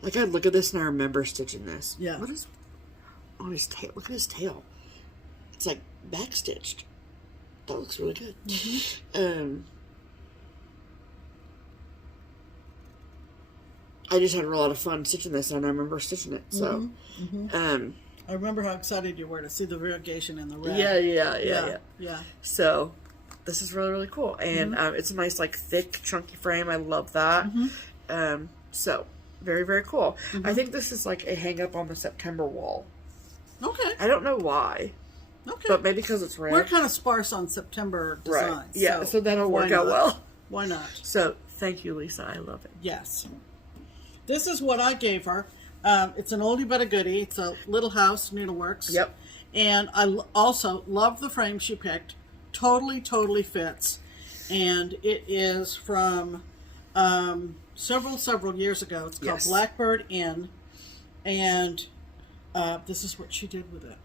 Like, I look at this and I remember stitching this. Yeah. What is on his tail? Look at his tail. It's like backstitched. That looks really good. I just had a lot of fun stitching this, and I remember stitching it. So, I remember how excited you were to see the variegation in the red. Yeah. So, this is really, really cool, and it's a nice, like, thick, chunky frame. I love that. So, very, very cool. I think this is like a hang up on the September wall. Okay. I don't know why. Okay. But maybe because it's red. We're kind of sparse on September designs. Right. Yeah. So that'll work out well. Why not? So thank you, Lisa. I love it. Yes. This is what I gave her. It's an oldie but a goodie. It's a Little House Needleworks. Yep. And I also love the frame she picked. Totally fits. And it is from several years ago. It's called Blackbird Inn. And this is what she did with it.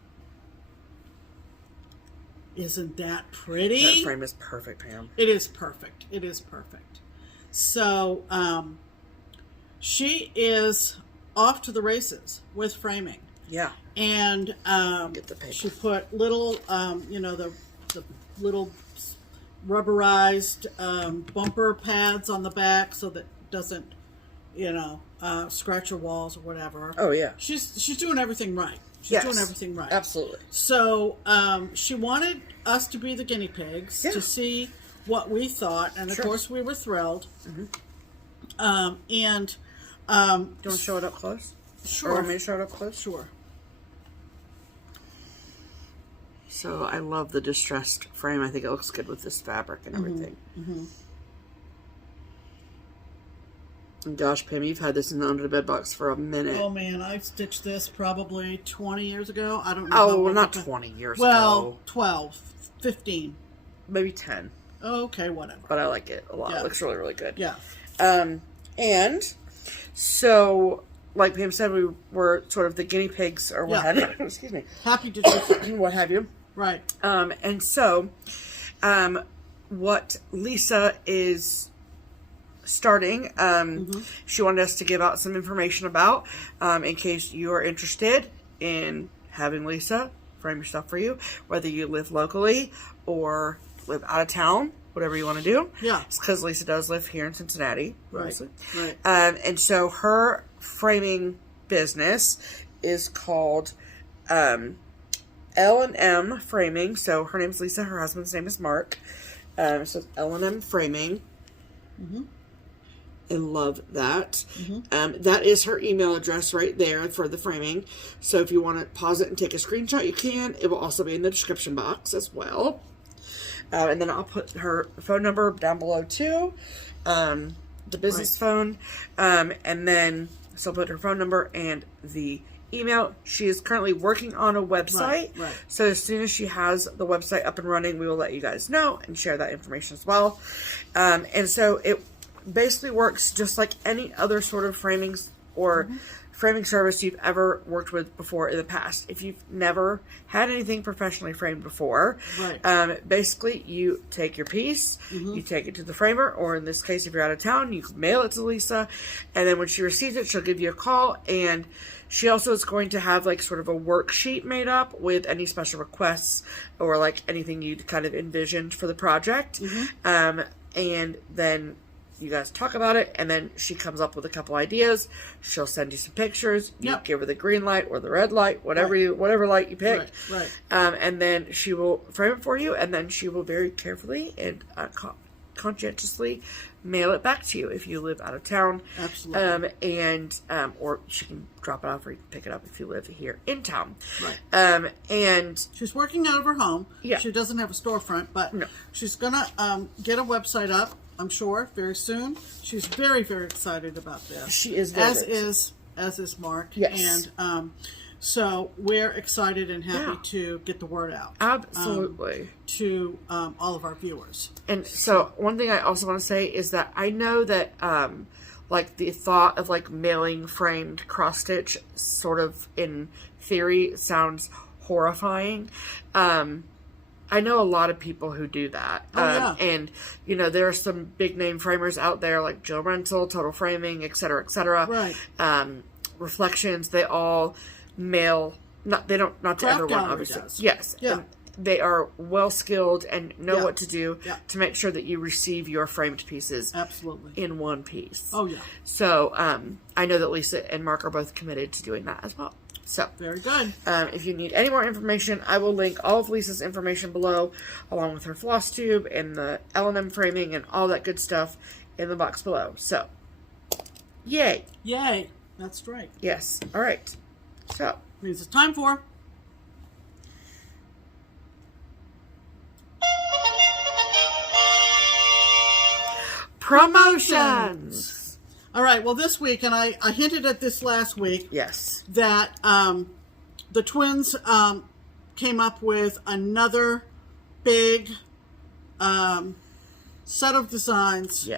Isn't that pretty? That frame is perfect, Pam. It is perfect. It is perfect. So, she is off to the races with framing. Yeah. And get the paper. She put little, the little rubberized bumper pads on the back so that it doesn't, scratch your walls or whatever. Oh, yeah. She's doing everything right. She's doing everything right. Absolutely. So she wanted us to be the guinea pigs to see what we thought, and of course we were thrilled. Do you want to show it up close? Sure. Or want me to show it up close? Sure. So I love the distressed frame. I think it looks good with this fabric and everything. And gosh, Pam, you've had this in the under the bed box for a minute. Oh man, I stitched this probably 20 years ago. I don't know. Oh, well, not 20 years ago. Well, 12, 15. Maybe 10. Okay, whatever. But I like it a lot. It looks really, really good. Yeah. And so, like Pam said, we were sort of the guinea pigs or what have you. Excuse me. Happy to do what have you. Right. And so, what Lisa is starting, she wanted us to give out some information about, in case you are interested in having Lisa frame your stuff for you, whether you live locally or live out of town, whatever you want to do. Yeah. It's because Lisa does live here in Cincinnati. Right. Right. And so her framing business is called, L&M Framing. So her name's Lisa. Her husband's name is Mark. So L&M Framing. I love that. That is her email address right there for the framing. So if you want to pause it and take a screenshot, you can. It will also be in the description box as well. And then I'll put her phone number down below too. The business phone. And then so I'll put her phone number and the email. She is currently working on a website. So as soon as she has the website up and running, we will let you guys know and share that information as well. And so it basically works just like any other sort of framing or framing service you've ever worked with before in the past. If you've never had anything professionally framed before, basically you take your piece, you take it to the framer, or in this case, if you're out of town, you can mail it to Lisa, and then when she receives it, she'll give you a call, and she also is going to have like sort of a worksheet made up with any special requests or like anything you'd kind of envisioned for the project. And then you guys talk about it, and then she comes up with a couple ideas. She'll send you some pictures. You give her the green light or the red light, whatever light you pick. And then she will frame it for you, and then she will very carefully and conscientiously mail it back to you if you live out of town. Or she can drop it off, or you can pick it up if you live here in town. And she's working out of her home. She doesn't have a storefront, but she's gonna get a website up, I'm sure, very soon. She's very, very excited about this. She is, as is Mark. And so we're excited and happy to get the word out. Absolutely. To all of our viewers. And so one thing I also want to say is that I know that like the thought of like mailing framed cross stitch sort of in theory sounds horrifying. I know a lot of people who do that. And, you know, there are some big name framers out there like Joe Rental, Total Framing, et cetera, et cetera. Reflections, they all mail, not to everyone, obviously. And they are well skilled and know what to do to make sure that you receive your framed pieces in one piece. So I know that Lisa and Mark are both committed to doing that as well. So very good. If you need any more information, I will link all of Lisa's information below, along with her floss tube and the L&M framing and all that good stuff in the box below. So, yay! Yay! That's right. Yes. All right. So means it's time for promotions. All right, well, this week, and I hinted at this last week, that the twins came up with another big set of designs.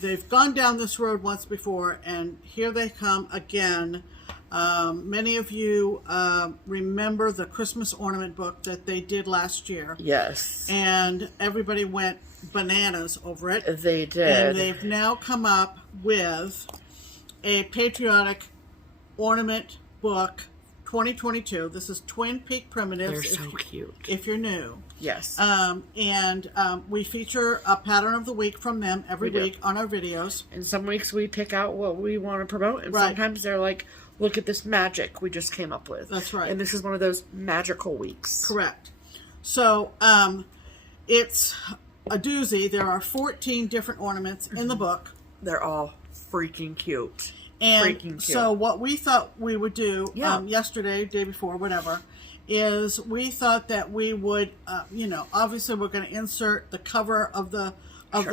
They've gone down this road once before, and here they come again. Many of you remember the Christmas ornament book that they did last year. And everybody went bananas over it. They did. And they've now come up with a Patriotic ornament book 2022. This is Twin Peak Primitives. They're so cute. If you're new. And we feature a pattern of the week from them every week on our videos. And some weeks we pick out what we want to promote, and sometimes they're like, look at this magic we just came up with. That's right. And this is one of those magical weeks. Correct. So, it's a doozy. There are 14 different ornaments in the book. They're all freaking cute. And so what we thought we would do yesterday, day before, whatever, is we thought that we would, obviously we're going to insert the cover of the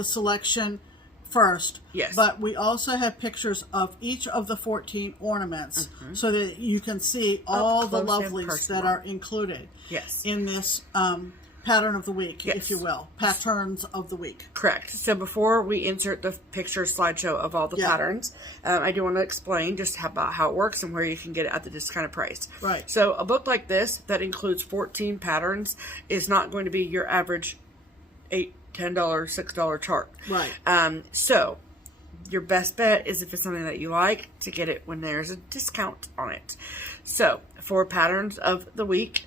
selection first. But we also have pictures of each of the 14 ornaments so that you can see all the lovelies that are included in this pattern of the week, if you will. Patterns of the week. Correct. So before we insert the picture slideshow of all the patterns, I do want to explain just about how it works and where you can get it at the discounted price. So a book like this that includes 14 patterns is not going to be your average $8, $10, $6 chart. So your best bet is if it's something that you like to get it when there's a discount on it. So for patterns of the week,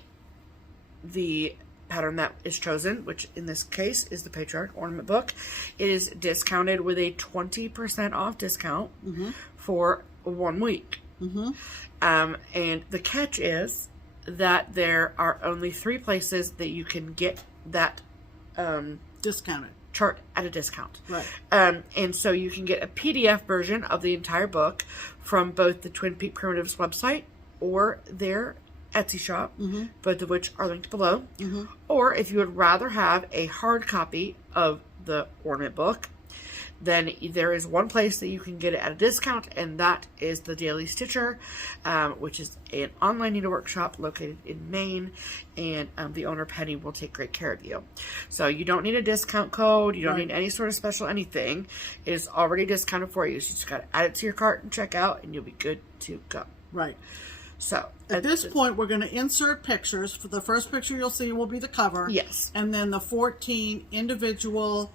the pattern that is chosen, which in this case is the Patriotic ornament book, it is discounted with a 20% off discount for 1 week. And the catch is that there are only 3 places that you can get that discounted chart at a discount. Right. And so you can get a PDF version of the entire book from both the Twin Peak Primitives website or their Etsy shop, both of which are linked below. Or if you would rather have a hard copy of the Ornament book, then there is one place that you can get it at a discount, and that is the Daily Stitcher, which is an online needlework shop located in Maine, and the owner, Penny, will take great care of you. So you don't need a discount code, you don't need any sort of special anything. It is already discounted for you, so you just got to add it to your cart and check out, and you'll be good to go. Right. So at this point, we're going to insert pictures. For the first picture you'll see will be the cover. Yes. And then the 14 individual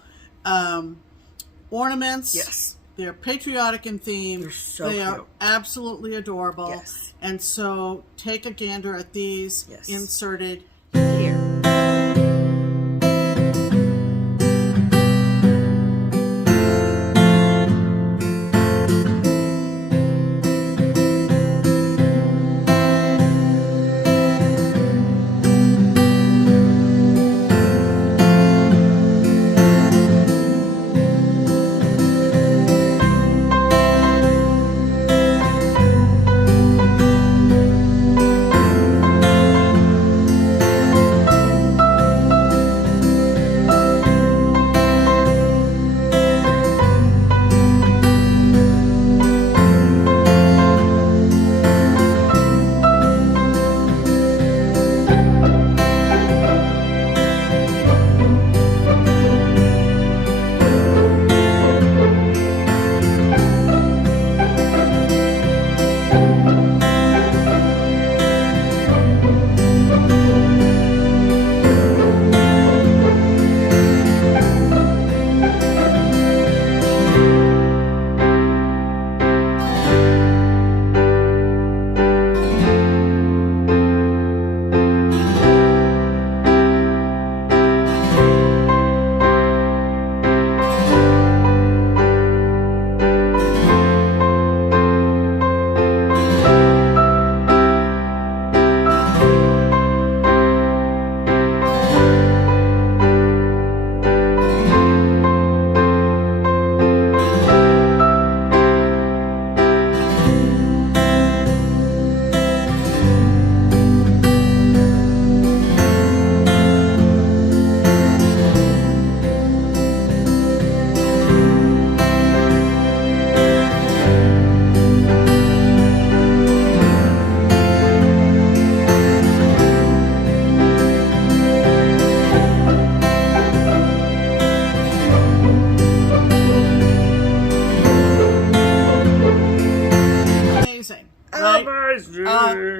ornaments. Yes. They're patriotic in theme. They're so They cute. are absolutely adorable. Yes. And so take a gander at these inserted here.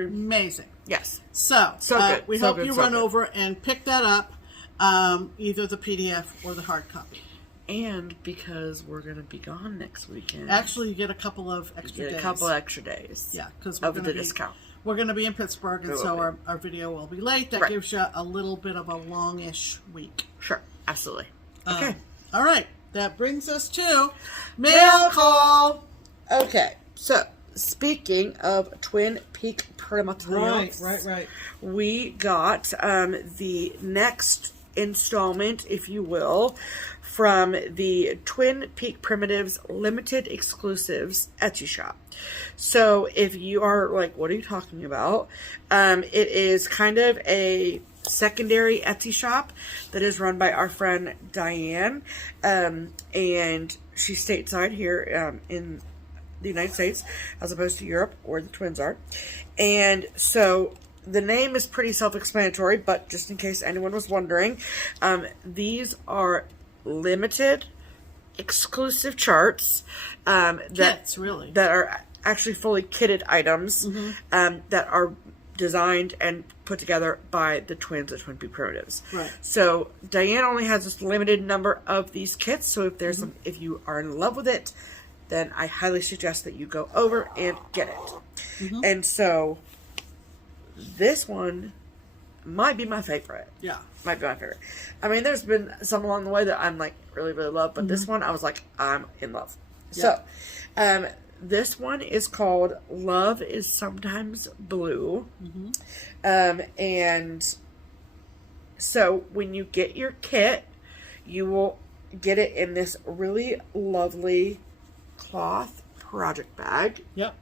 Amazing. Yes. So good. We So hope good, you so run good. over and pick that up, either the PDF or the hard copy. And because we're going to be gone next weekend. Actually, you get a couple of you extra get days. a couple extra days. Yeah, because of the discount. We're going to be in Pittsburgh, and so our video will be late. That Right. gives you a little bit of a longish week. Sure. Absolutely. Okay. All right. That brings us to mail call. Okay. So, speaking of Twin Peak Primitives. Right. We got the next installment, if you will, from the Twin Peak Primitives Limited Exclusives Etsy shop. So if you are like, what are you talking about? It is kind of a secondary Etsy shop that is run by our friend Diane, and she's stateside here in the United States as opposed to Europe, where the twins are. And so the name is pretty self-explanatory, but just in case anyone was wondering, these are limited exclusive charts Kits, really. that are actually fully kitted items that are designed and put together by the twins at Twin Peak Primitives. Right. So Diane only has this limited number of these kits, so if there's if you are in love with it, then I highly suggest that you go over and get it. And so this one might be my favorite. Yeah. Might be my favorite. I mean, there's been some along the way that I'm like really, really love, but this one I was like, I'm in love. Yeah. So, this one is called Love is Sometimes Blue. And so when you get your kit, you will get it in this really lovely cloth project bag. Yep.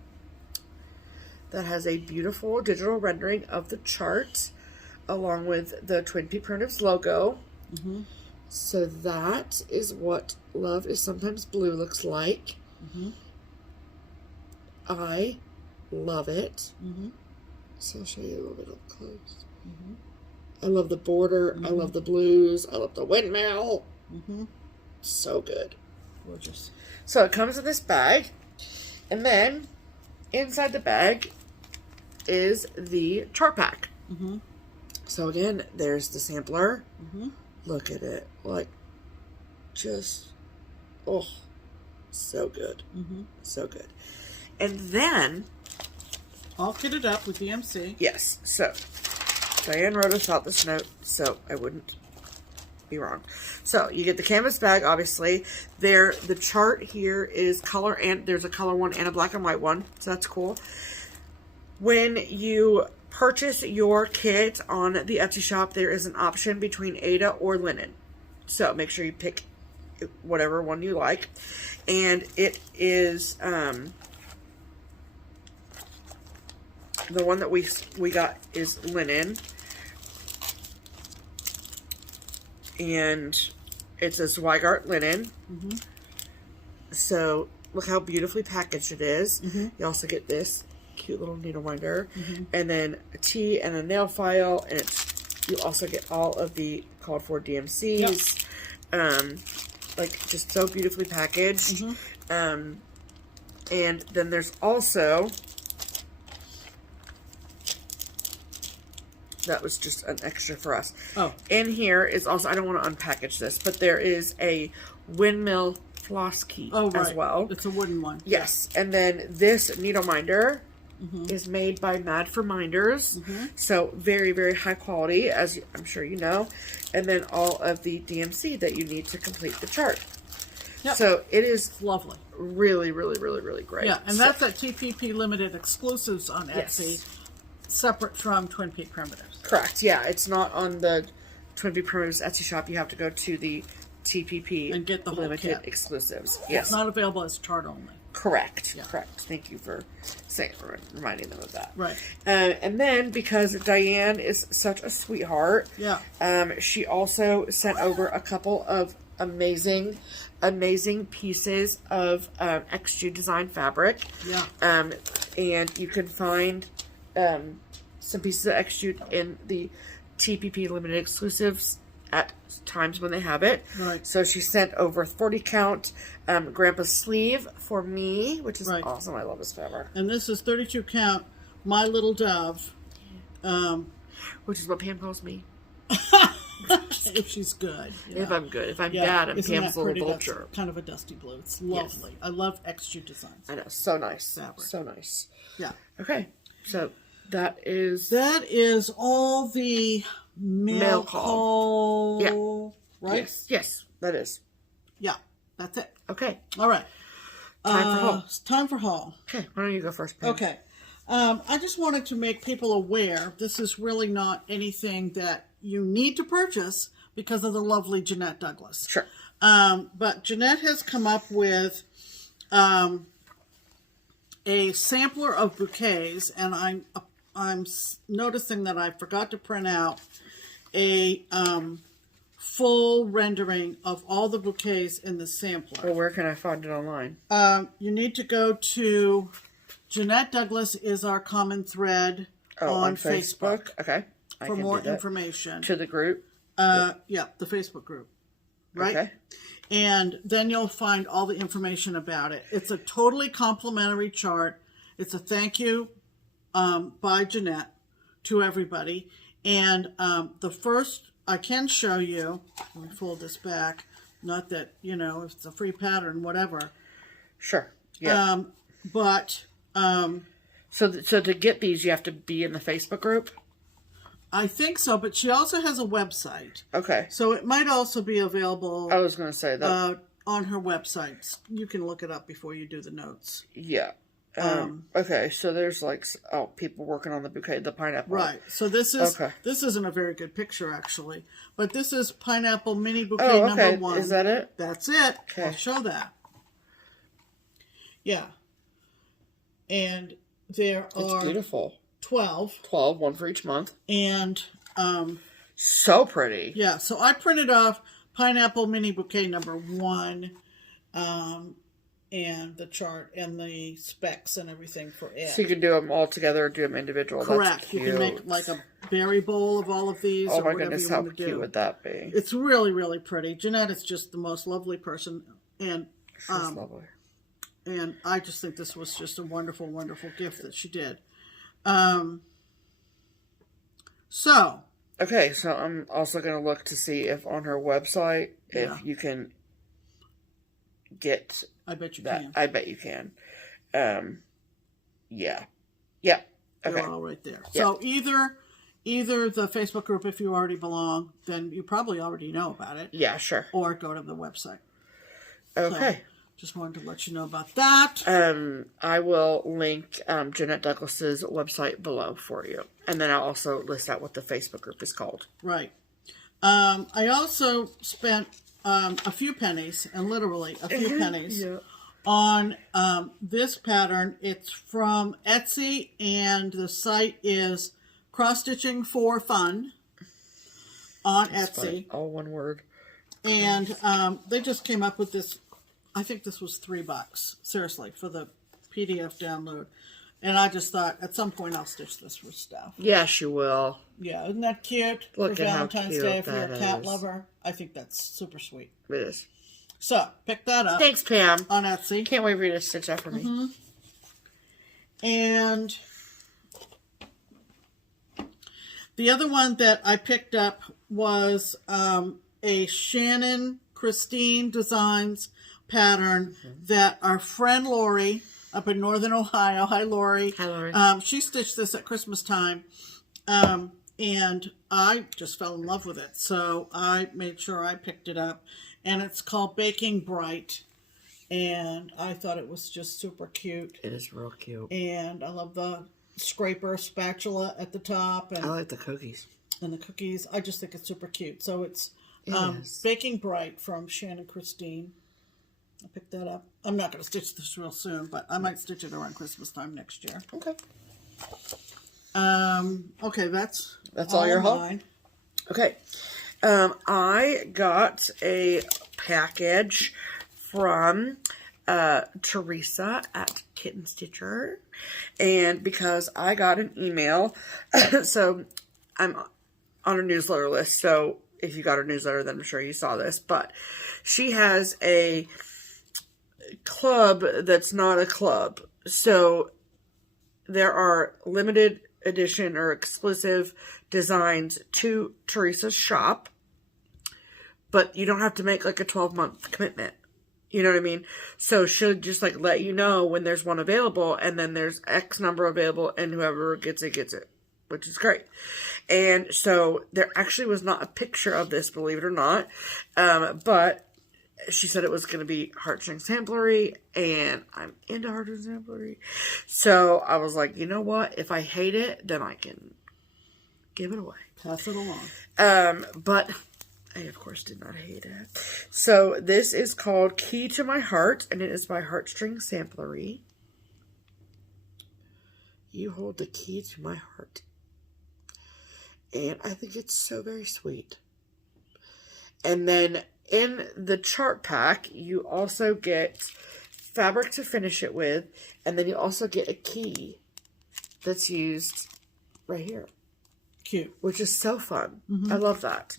That has a beautiful digital rendering of the chart along with the Twin Peak Primitives logo. So that is what Love is Sometimes Blue looks like. I love it. So I'll show you a little bit up close. I love the border. I love the blues. I love the windmill. So good. Gorgeous. So it comes in this bag. And then inside the bag is the chart pack. So again, there's the sampler. Look at it. Like, just, oh, so good. So good. And then, all kitted up with DMC. yes, so Diane wrote us out this note so I wouldn't be wrong. So you get the canvas bag, obviously. There, the chart here is color, and there's a color one and a black and white one, so that's cool. When you purchase your kit on the Etsy shop, there is an option between Aida or linen. So make sure you pick whatever one you like. And it is the one that we got is linen. And it's a Zweigart linen. So look how beautifully packaged it is. You also get this cute little needle winder, and then a T and a nail file, and you also get all of the called for DMCs. Like, just so beautifully packaged. And then there's also, that was just an extra for us. In here is also, I don't want to unpackage this, but there is a windmill floss key as well. It's a wooden one. Yes. And then this needle minder is made by Mad for Minders. So very, very high quality, as I'm sure you know. And then all of the DMC that you need to complete the chart. So it is lovely. Really, really, really, really great. Yeah, and that's at TPPLimitedExclusives on Etsy, separate from Twin Peak Primitives. Correct. Yeah, it's not on the Twin Peak Primitives Etsy shop. You have to go to the TPP and get the whole Limited kit. Exclusives. Yes. It's not available as chart only. Correct. Correct. Thank you for reminding them of that. Right. And then, because Diane is such a sweetheart, she also sent over a couple of amazing pieces of XG design fabric. And you can find some pieces of XG in the TPP Limited Exclusives at times when they have it. So she sent over 40 count grandpa sleeve for me, which is awesome. I love this fabric. And this is 32 count My Little Dove. Which is what Pam calls me. If she's good. If I'm good. If I'm bad, I'm Pam's little vulture. That's kind of a dusty blue. It's lovely. I love XG designs. I know. So nice. Fabric. So nice. Yeah. Okay. So that is all the mail call. Right? Yes, that is. Yeah, that's it. Okay. All right. Time for haul. It's time for haul. Okay. Why don't you go first, Pam? Okay. I just wanted to make people aware this is really not anything that you need to purchase because of the lovely Jeanette Douglas. Sure. But Jeanette has come up with a sampler of bouquets, and I'm noticing that I forgot to print out a full rendering of all the bouquets in the sampler. Well, where can I find it online? You need to go to Jeanette Douglas is our common thread on Facebook. Okay. For more information. To the group? Yeah, the Facebook group. Right? Okay. And then you'll find all the information about it. It's a totally complimentary chart. It's a thank you by Jeanette to everybody. And the first, I can show you, let me fold this back. Not that, if it's a free pattern, whatever. Sure. Yeah. So to get these, you have to be in the Facebook group? I think so, but she also has a website. Okay. So it might also be available. I was going to say that. on her website. You can look it up before you do the notes. Yeah. Okay, so there's like, people working on the bouquet, the pineapple. Right. So this isn't a very good picture actually, but this is pineapple mini bouquet number 1. Is that it? That's it. Okay. I'll show that. Yeah. And there are beautiful. 12. 12, one for each month. And so pretty. Yeah, so I printed off pineapple mini bouquet number 1. And the chart and the specs and everything for it. So you can do them all together or do them individual. Correct. You can make like a berry bowl of all of these. Oh my or goodness, how cute would that be? It's really, really pretty. Jeanette is just the most lovely person. And she's lovely. And I just think this was just a wonderful, wonderful gift that she did. So. Okay, so I'm also going to look to see if on her website, if you can get... I bet you can. I bet you can. Yeah. Yeah. Okay. They're all right there. Yeah. So either the Facebook group, if you already belong, then you probably already know about it. Yeah, sure. Or go to the website. Okay. So, just wanted to let you know about that. I will link Jeanette Douglas's website below for you. And then I'll also list out what the Facebook group is called. Right. I also spent a few pennies, and literally a few pennies, on this pattern. It's from Etsy, and the site is CrossStitchingForFun on Etsy. Funny. All one word. And they just came up with this. I think this was $3, seriously, for the PDF download. And I just thought, at some point, I'll stitch this for Steph. Yes, you will. Yeah, isn't that cute? Look for at Valentine's how cute Day, if you're that a cat is. lover. I think that's super sweet. It is. So, pick that up. Thanks, Pam. On Etsy. Can't wait for you to stitch that for me. And the other one that I picked up was a Shannon Kristin Designs pattern that our friend Lori up in Northern Ohio. Hi, Lori. Hi, Lori. She stitched this at Christmas time. And I just fell in love with it. So I made sure I picked it up. And it's called Baking Bright. And I thought it was just super cute. It is real cute. And I love the scraper spatula at the top. And I like the cookies. And the cookies. I just think it's super cute. So it's Yes. Baking Bright from Shannon Kristin. I picked that up. I'm not going to stitch this real soon, but I might stitch it around Christmas time next year. Okay. Okay, that's all your haul? mine. Okay. I got a package from Theresa at Kitten Stitcher, and because I got an email, so I'm on her newsletter list, so if you got her newsletter, then I'm sure you saw this, but she has a club that's not a club. So there are limited edition or exclusive designs to Theresa's shop, but you don't have to make like a 12-month commitment. You know what I mean? So she'll just like let you know when there's one available, and then there's X number available, and whoever gets it, which is great. And so there actually was not a picture of this, believe it or not, but she said it was going to be heartstring samplery, and I'm into heartstring samplery. So I was like, you know what? If I hate it, then I can give it away. Pass it along. But I, of course, did not hate it. So this is called Key to My Heart, and it is by Heartstring Samplery. You hold the key to my heart. And I think it's so very sweet. And then in the chart pack, you also get fabric to finish it with, and then you also get a key that's used right here. Cute. Which is so fun. I love that.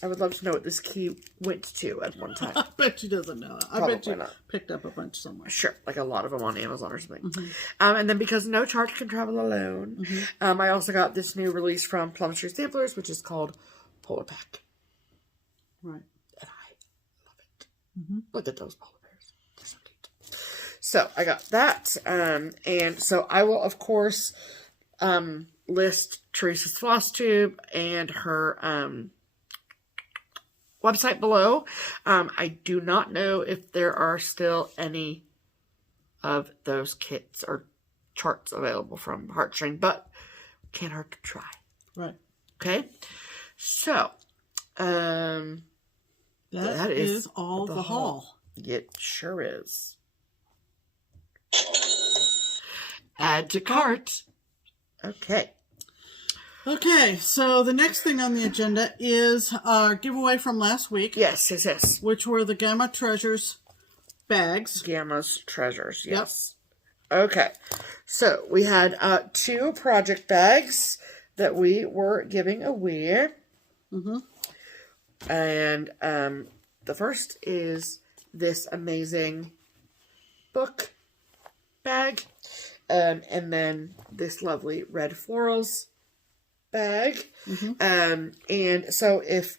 I would love to know what this key went to at one time. I bet she doesn't know. I bet you picked up a bunch somewhere. Sure, like a lot of them on Amazon or something. And then because no chart can travel alone, I also got this new release from Plum Tree Samplers, which is called Polar Pack. Right. And I love it. Look at those polar bears. They're so cute. So I got that. And so I will, of course, list Theresa's floss tube and her website below. I do not know if there are still any of those kits or charts available from Heartstring, but can't hurt to try. Right. Okay. So, that is all the haul. It sure is. Add to cart. Okay. Okay, so the next thing on the agenda is our giveaway from last week. Yes. Which were the Gamma Treasures bags. Gamma's Treasures, yes. Yep. Okay, so we had 2 project bags that we were giving away. Mm-hmm. And the first is this amazing book bag. And then this lovely red florals bag. Mm-hmm. And so if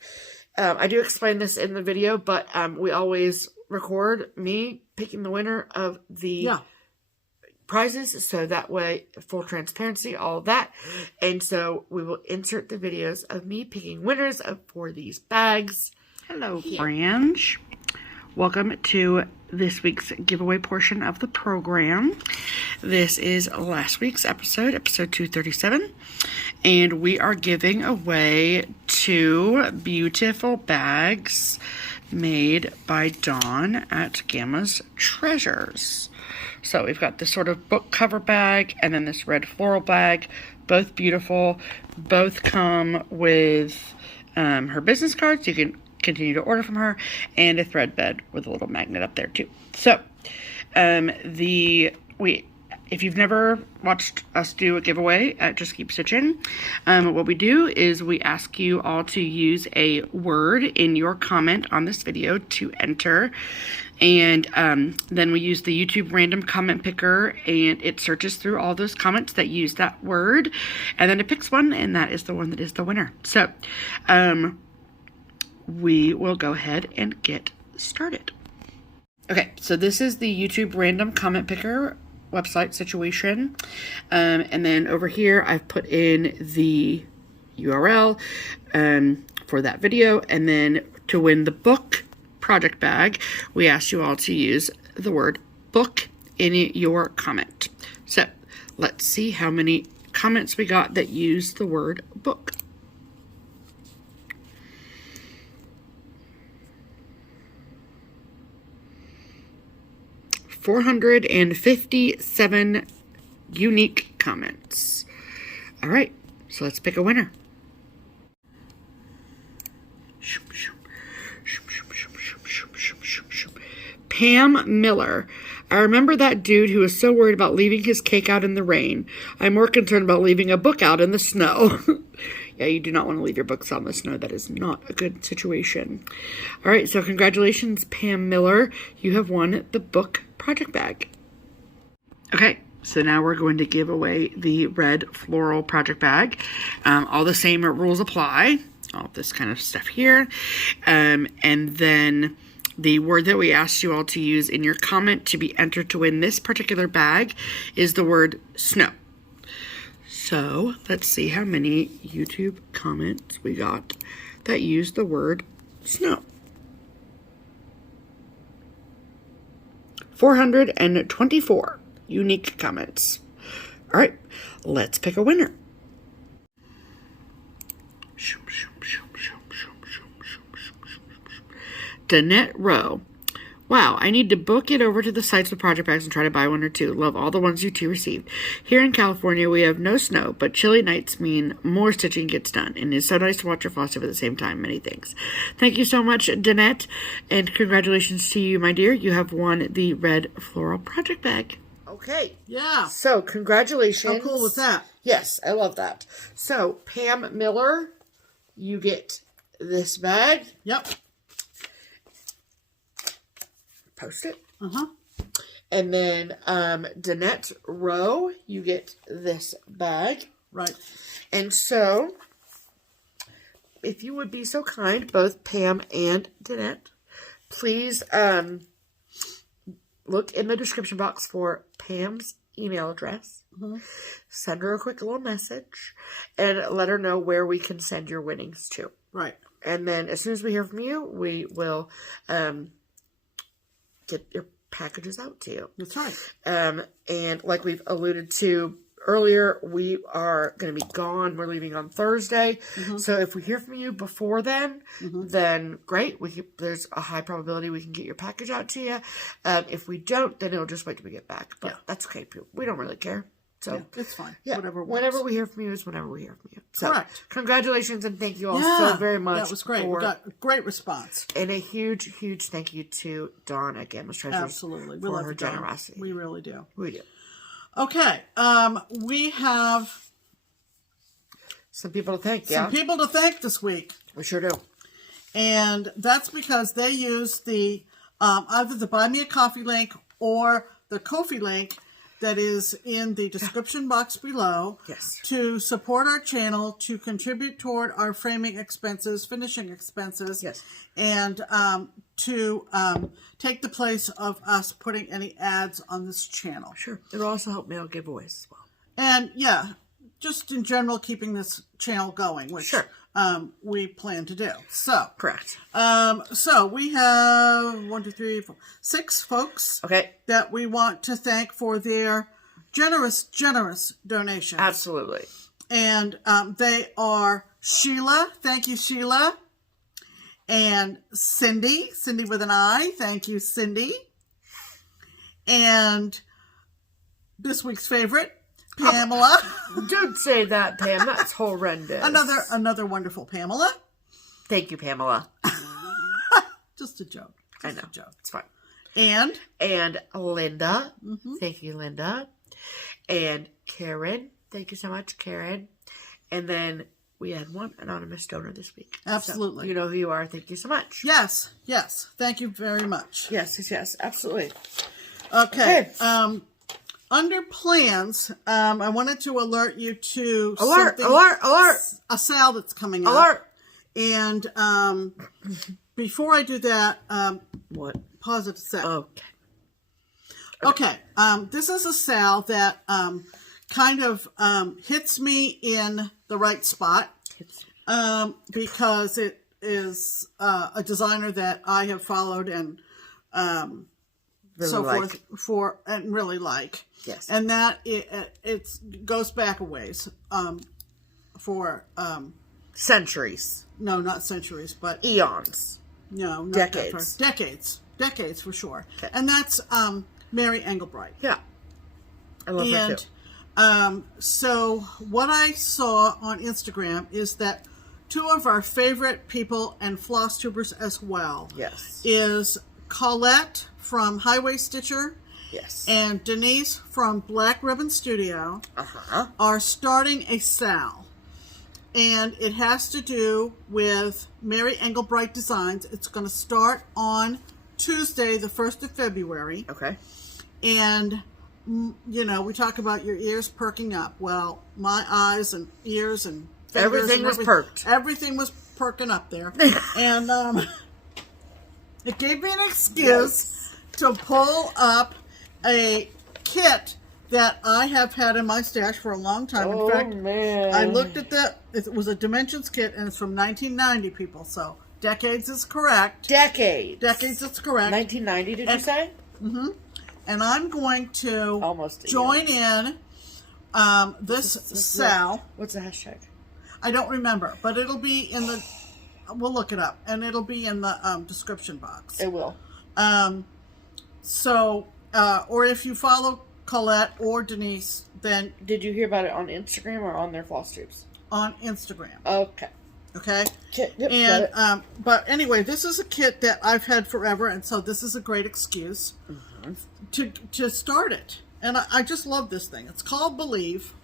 I do explain this in the video, but we always record me picking the winner of the prizes, so that way full transparency, all of that. And so we will insert the videos of me picking winners for these bags. Hello, friends. Welcome to this week's giveaway portion of the program. This is last week's episode 237, and we are giving away 2 beautiful bags made by Dawn at Gamma's Treasures. So we've got this sort of book cover bag and then this red floral bag, both beautiful. Both come with her business cards. You can continue to order from her, and a thread bed with a little magnet up there too. So if you've never watched us do a giveaway at Just Keep Stitchin, what we do is we ask you all to use a word in your comment on this video to enter. And then we use the YouTube random comment picker, and it searches through all those comments that use that word, and then it picks one, and that is the one that is the winner. So we will go ahead and get started. Okay, so this is the YouTube random comment picker website situation. And then over here, I've put in the URL for that video. And then to win the book project bag, we asked you all to use the word book in your comment. So let's see how many comments we got that use the word book. $457 unique comments. All right, so let's pick a winner. Pam Miller. I remember that dude who was so worried about leaving his cake out in the rain. I'm more concerned about leaving a book out in the snow. Yeah, you do not want to leave your books out in the snow. That is not a good situation. All right, so congratulations, Pam Miller. You have won the book project bag. Okay, so now we're going to give away the red floral project bag. All the same rules apply. All this kind of stuff here. And then the word that we asked you all to use in your comment to be entered to win this particular bag is the word snow. So let's see how many YouTube comments we got that use the word snow. 424 unique comments. All right, let's pick a winner. Danette Rowe. Wow, I need to book it over to the sites with project bags and try to buy one or two. Love all the ones you two received. Here in California, we have no snow, but chilly nights mean more stitching gets done. And it's so nice to watch your FlossTube at the same time. Many thanks. Thank you so much, Danette. And congratulations to you, my dear. You have won the red floral project bag. Okay. Yeah. So, congratulations. How cool was that? Yes, I love that. So, Pam Miller, you get this bag. Yep. Post it. Uh-huh. And then Danette Rowe, you get this bag. Right. And so, if you would be so kind, both Pam and Danette, please look in the description box for Pam's email address. Mm-hmm. Send her a quick little message and let her know where we can send your winnings to. Right. And then as soon as we hear from you, we will get your packages out to you. That's right. And like we've alluded to earlier, we are going to be gone. We're leaving on Thursday. So if we hear from you before then, then great. There's a high probability we can get your package out to you. If we don't, then it'll just wait till we get back. But that's okay. We don't really care. So it's fine. Yeah, whenever we hear from you is whenever we hear from you. So, correct. Congratulations and thank you all so very much. That was great. We got a great response. And a huge, huge thank you to Dawn at Gammas Treasures. Absolutely. We for love her Dawn. generosity. We really do. We do. Okay. We have some people to thank. Some people to thank this week. We sure do. And that's because they use the either the Buy Me a Coffee link or the Ko-fi link that is in the description box below to support our channel, to contribute toward our framing expenses, finishing expenses, and to take the place of us putting any ads on this channel. Sure. It'll also help mail giveaways as well. And just in general, keeping this channel going, which we plan to do. So correct. So we have 1, 2, 3, 4, 6 folks that we want to thank for their generous donations. Absolutely. And they are Sheila. Thank you, Sheila. And Cindy with an I. Thank you, Cindy. And this week's favorite, Pamela. Don't say that, Pam. That's horrendous. Another wonderful Pamela. Thank you, Pamela. Just a joke. I know. A joke. It's fine. And Linda. Thank you, Linda. And Karen. Thank you so much, Karen. And then we had one anonymous donor this week. Absolutely. So you know who you are. Thank you so much. Yes. Thank you very much. Yes. Absolutely. Okay. Under plans, I wanted to alert you to alert! A sale that's coming up. And before I do that, what? Pause it a sec. Okay. This is a sale that kind of hits me in the right spot because it is a designer that I have followed and forth and really like. Yes. And that it goes back a ways for centuries. No, not centuries, but eons. No, not decades. Decades for sure. Okay. And that's Mary Engelbright. Yeah. I love her too. So what I saw on Instagram is that 2 of our favorite people and floss tubers as well. Yes. Is Colette from Highway Stitcher. Yes. And Denise from Black Ribbon Studio are starting a sale. And it has to do with Mary Engelbright Designs. It's going to start on Tuesday, the 1st of February. Okay. And, you know, we talk about your ears perking up. Well, my eyes and ears and fingers everything was perked. Everything was perking up there. And it gave me an excuse to pull up a kit that I have had in my stash for a long time. In fact, man. I looked at that. It was a Dimensions kit, and it's from 1990, people. So decades is correct. Decades is correct. 1990, did you say? Mm-hmm. And I'm going to almost join in this sale. What's the hashtag? I don't remember, but it'll be in the. We'll look it up, and it'll be in the description box. It will. Or if you follow Colette or Denise, then... Did you hear about it on Instagram or on their floss tubes? On Instagram. Okay. Yep, and but anyway, this is a kit that I've had forever, and so this is a great excuse to start it. And I just love this thing. It's called Believe,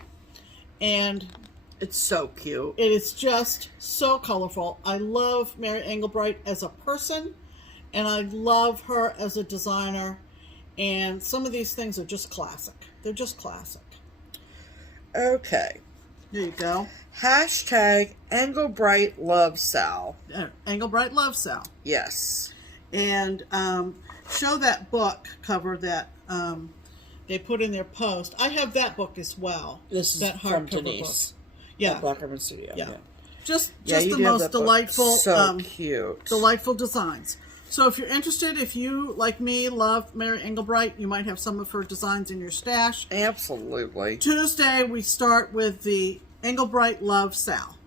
and it's so cute. It is just so colorful. I love Mary Engelbright as a person, and I love her as a designer. And some of these things are just classic. They're just classic. Okay. There you go. Hashtag Engelbright Love Sal. Engelbright Love Sal. Yes. And show that book cover that they put in their post. I have that book as well. This is that from Denise. Book. Yeah. Black Ribbon Studio. Yeah. Just you the most delightful, so cute, delightful designs. So if you're interested, if you, like me, love Mary Engelbreit, you might have some of her designs in your stash. Absolutely. Tuesday, we start with the Engelbreit Love Sal,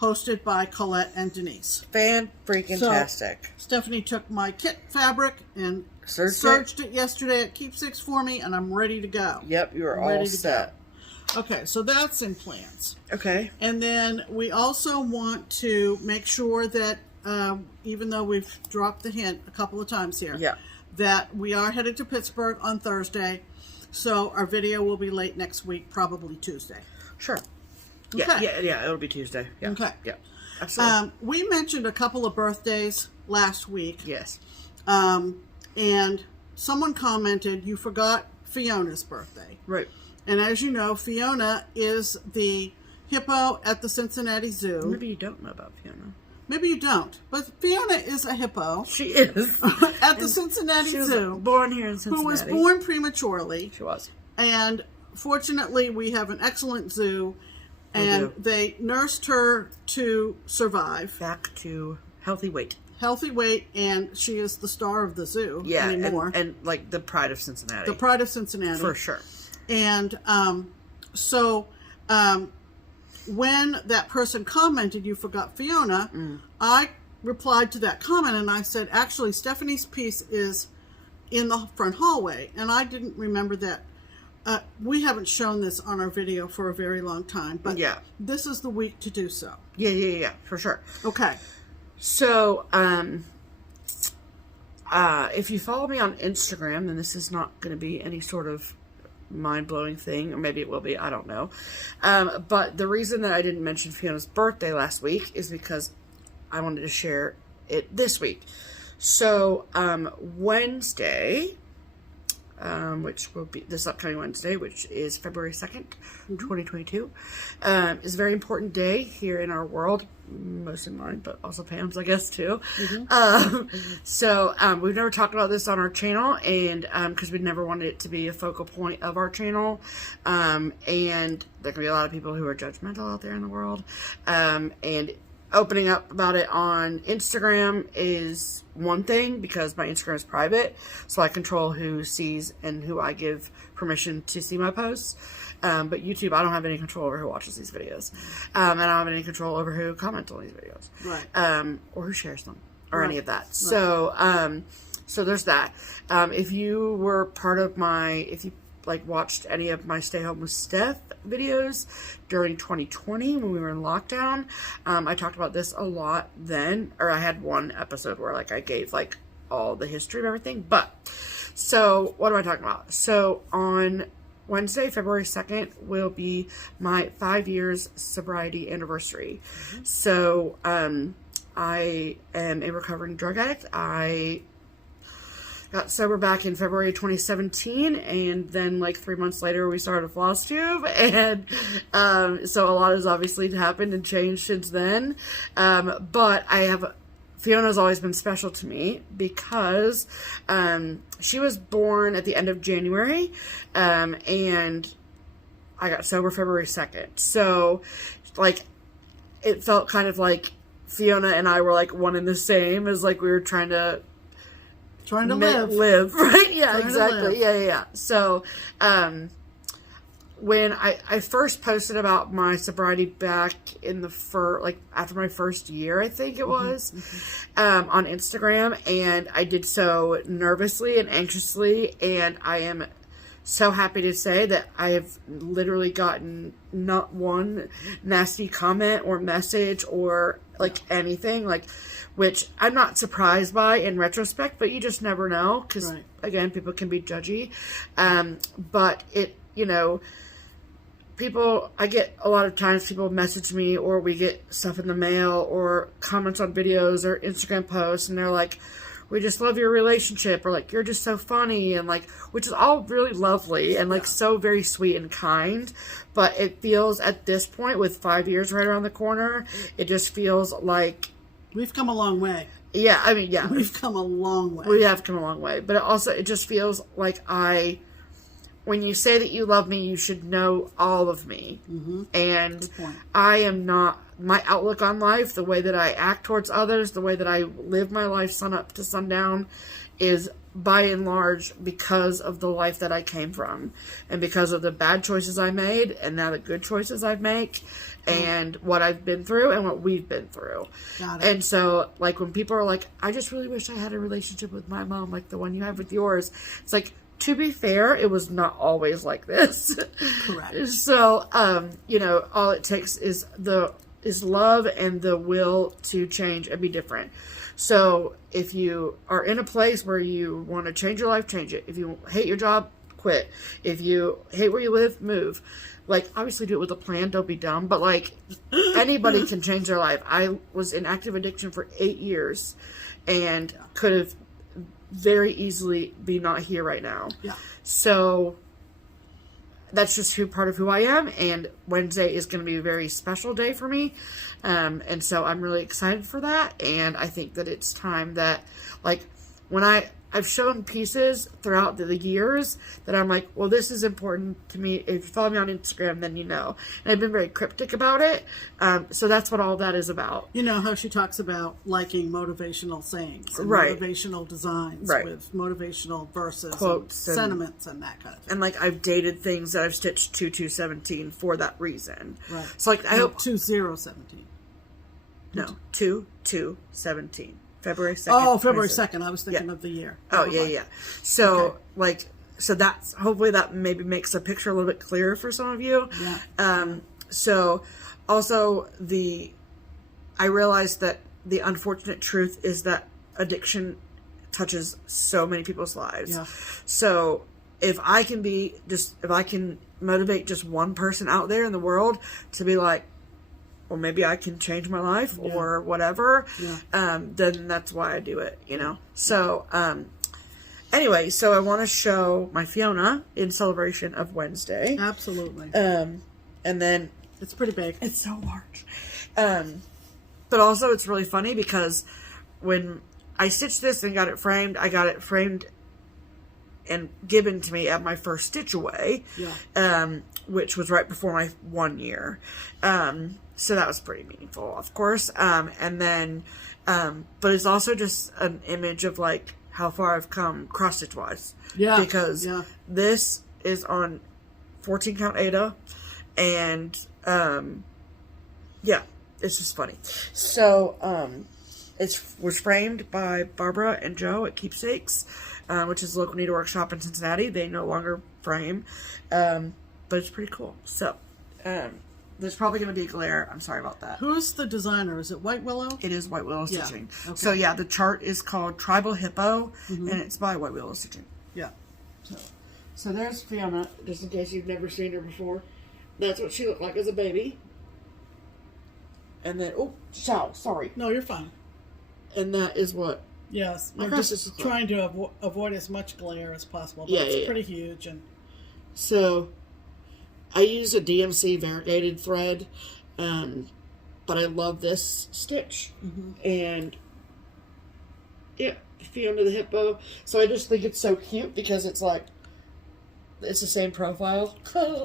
hosted by Colette and Denise. Fan-freaking-tastic. So, Stephanie took my kit fabric and serged it yesterday at Keepsakes for me, and I'm ready to go. Yep, you are all set. Okay, so that's in plans. Okay. And then we also want to make sure that, even though we've dropped the hint a couple of times here, that we are headed to Pittsburgh on Thursday. So our video will be late next week, probably Tuesday. Sure. Okay. Yeah, it'll be Tuesday. Yeah. Okay. Yeah. Absolutely. We mentioned a couple of birthdays last week. Yes. And someone commented you forgot Fiona's birthday. Right. And as you know, Fiona is the hippo at the Cincinnati Zoo. Maybe you don't know about Fiona. Maybe you don't. But Fiona is a hippo. She is. At the Cincinnati Zoo. Born here in Cincinnati. Who was born prematurely. She was. And fortunately, we have an excellent zoo. And they nursed her to survive. Back to healthy weight. Healthy weight, and she is the star of the zoo anymore. And like the pride of Cincinnati. The pride of Cincinnati. For sure. And when that person commented you forgot Fiona, I replied to that comment and I said, actually, Stephanie's piece is in the front hallway. And I didn't remember that. We haven't shown this on our video for a very long time, but this is the week to do so. Yeah, for sure. Okay. So, if you follow me on Instagram, then this is not going to be any sort of mind-blowing thing, or maybe it will be, I don't know. But the reason that I didn't mention Fiona's birthday last week is because I wanted to share it this week. So, Wednesday, which will be this upcoming Wednesday, which is February 2nd, 2022, is a very important day here in our world, mostly mine, but also Pam's, I guess, too. So we've never talked about this on our channel, and because we never wanted it to be a focal point of our channel, and there can be a lot of people who are judgmental out there in the world, and opening up about it on Instagram is one thing because my Instagram is private, so I control who sees and who I give permission to see my posts. But YouTube, I don't have any control over who watches these videos, and I don't have any control over who comments on these videos, or who shares them, or any of that. So, so there's that. If you were part of if you watched any of my Stay Home with Steph videos during 2020 when we were in lockdown, I talked about this a lot then, or I had one episode where I gave all the history of everything. But so what am I talking about? So on Wednesday, February 2nd will be my 5 years sobriety anniversary. So I am a recovering drug addict. I got sober back in February 2017, and then 3 months later we started a FlossTube, and so a lot has obviously happened and changed since then. But Fiona's always been special to me because she was born at the end of January, and I got sober February 2nd. So it felt kind of like Fiona and I were one and the same, as we were trying to live, right? Yeah, exactly. Yeah. So, when I first posted about my sobriety back in the after my first year, I think it was, on Instagram, and I did so nervously and anxiously, and I am so happy to say that I have literally gotten not one nasty comment or message or anything, which I'm not surprised by in retrospect, but you just never know, because again, people can be judgy. But it, I get a lot of times people message me, or we get stuff in the mail or comments on videos or Instagram posts, and they're like, we just love your relationship, or you're just so funny, and which is all really lovely and so very sweet and kind. But it feels at this point, with 5 years right around the corner, it just feels like we've come a long way. Yeah, I mean, yeah. We've come a long way. We have come a long way. But it just feels like I when you say that you love me, you should know all of me. Mm-hmm. And I am not, my outlook on life, the way that I act towards others, the way that I live my life sun up to sundown is by and large because of the life that I came from and because of the bad choices I made and now the good choices I make and what I've been through and what we've been through. Got it. And so, like, when people are like, I just really wish I had a relationship with my mom like the one you have with yours, it's like, to be fair, it was not always like this. Correct. So, you know, all it takes is love and the will to change and be different. So if you are in a place where you want to change your life, change it. If you hate your job, quit. If you hate where you live, move. Like, obviously do it with a plan. Don't be dumb. But, like, anybody can change their life. I was in active addiction for 8 years and could have very easily be not here right now. Yeah. So that's just part of who I am, and Wednesday is going to be a very special day for me, and so I'm really excited for that, and I think that it's time that, like, when I've shown pieces throughout the years that I'm like, well, this is important to me. If you follow me on Instagram, then you know. And I've been very cryptic about it. So that's what all that is about. You know how she talks about liking motivational sayings and right. motivational designs right. with motivational verses, quotes, and sentiments and that kind of thing. And, like, I've dated things that I've stitched 2217 for that reason. Right. So, like, I hope 2017. No, 2217. February 2nd. Oh, February 2nd. I was thinking of the year. Oh, yeah. So, like, so that's, hopefully that maybe makes the picture a little bit clearer for some of you. Yeah. So, also, I realized that the unfortunate truth is that addiction touches so many people's lives. Yeah. So, if I can motivate just one person out there in the world to be like, or maybe I can change my life or whatever, then that's why I do it, you know? So, anyway, so I want to show my Fiona in celebration of Wednesday. Absolutely. And then... It's pretty big. It's so large. But also it's really funny because when I stitched this and got it framed, I got it framed and given to me at my first stitch away, which was right before my 1 year. So that was pretty meaningful, of course. And then, but it's also just an image of, like, how far I've come cross-stitch wise. Yeah. Because this is on 14 count Ada, and, it's just funny. So, it was framed by Barbara and Joe at Keepsakes, which is a local needlework shop in Cincinnati. They no longer frame, but it's pretty cool. So, there's probably going to be a glare. I'm sorry about that. Who's the designer? Is it White Willow? It is White Willow Stitching. Okay. So, the chart is called Tribal Hippo, and it's by White Willow Stitching. Yeah. So there's Fiona, just in case you've never seen her before. That's what she looked like as a baby. And then, sorry. No, you're fine. And that is what... Yes. I'm just trying to avoid as much glare as possible. But it's pretty huge. And so, I use a DMC variegated thread, but I love this stitch. And, Fiona the Hippo. So I just think it's so cute because it's like, it's the same profile.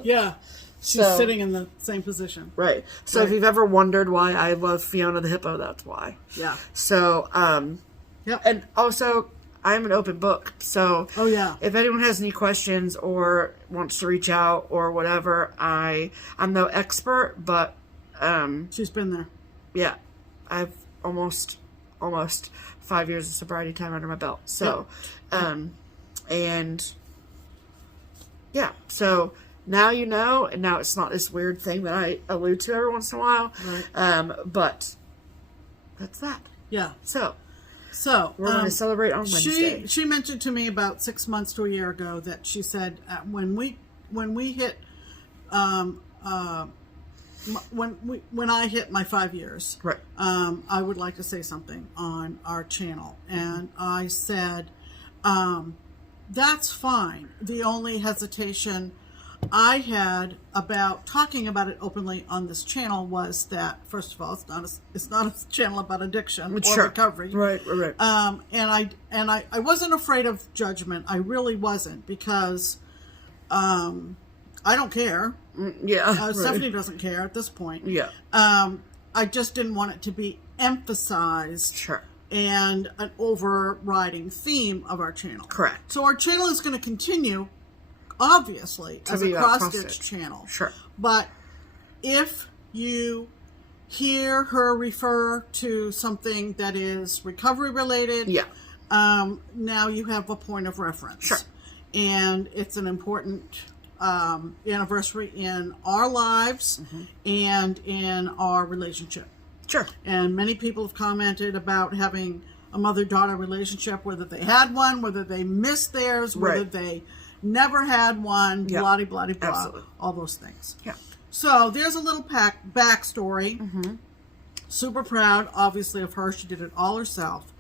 Yeah. She's sitting in the same position. Right. So if you've ever wondered why I love Fiona the Hippo, that's why. Yeah. So, and also, I'm an open book. So, if anyone has any questions or wants to reach out or whatever, I'm no expert, but, she's been there. Yeah. I've almost 5 years of sobriety time under my belt. So, so now you know, and now it's not this weird thing that I allude to every once in a while. Right. But that's that. Yeah. So we're going to celebrate on Wednesday. She mentioned to me about 6 months to a year ago that she said when we hit when I hit my 5 years, right? I would like to say something on our channel, and I said, that's fine. The only hesitation I had about talking about it openly on this channel was that, first of all, it's not a channel about addiction or recovery, right. And I wasn't afraid of judgment. I really wasn't, because I don't care. Yeah. Right. Stephanie doesn't care at this point. Yeah. I just didn't want it to be emphasized. Sure. And an overriding theme of our channel. Correct. So our channel is going to continue, obviously, as a cross-stitch channel. Sure. But if you hear her refer to something that is recovery related, yeah, now you have a point of reference. Sure. And it's an important anniversary in our lives and in our relationship. Sure. And many people have commented about having a mother-daughter relationship, whether they had one, whether they missed theirs, whether they never had one, blah, blah, blah, Absolutely. all those things. Yeah. So there's a little backstory. Super proud, obviously, of her. She did it all herself.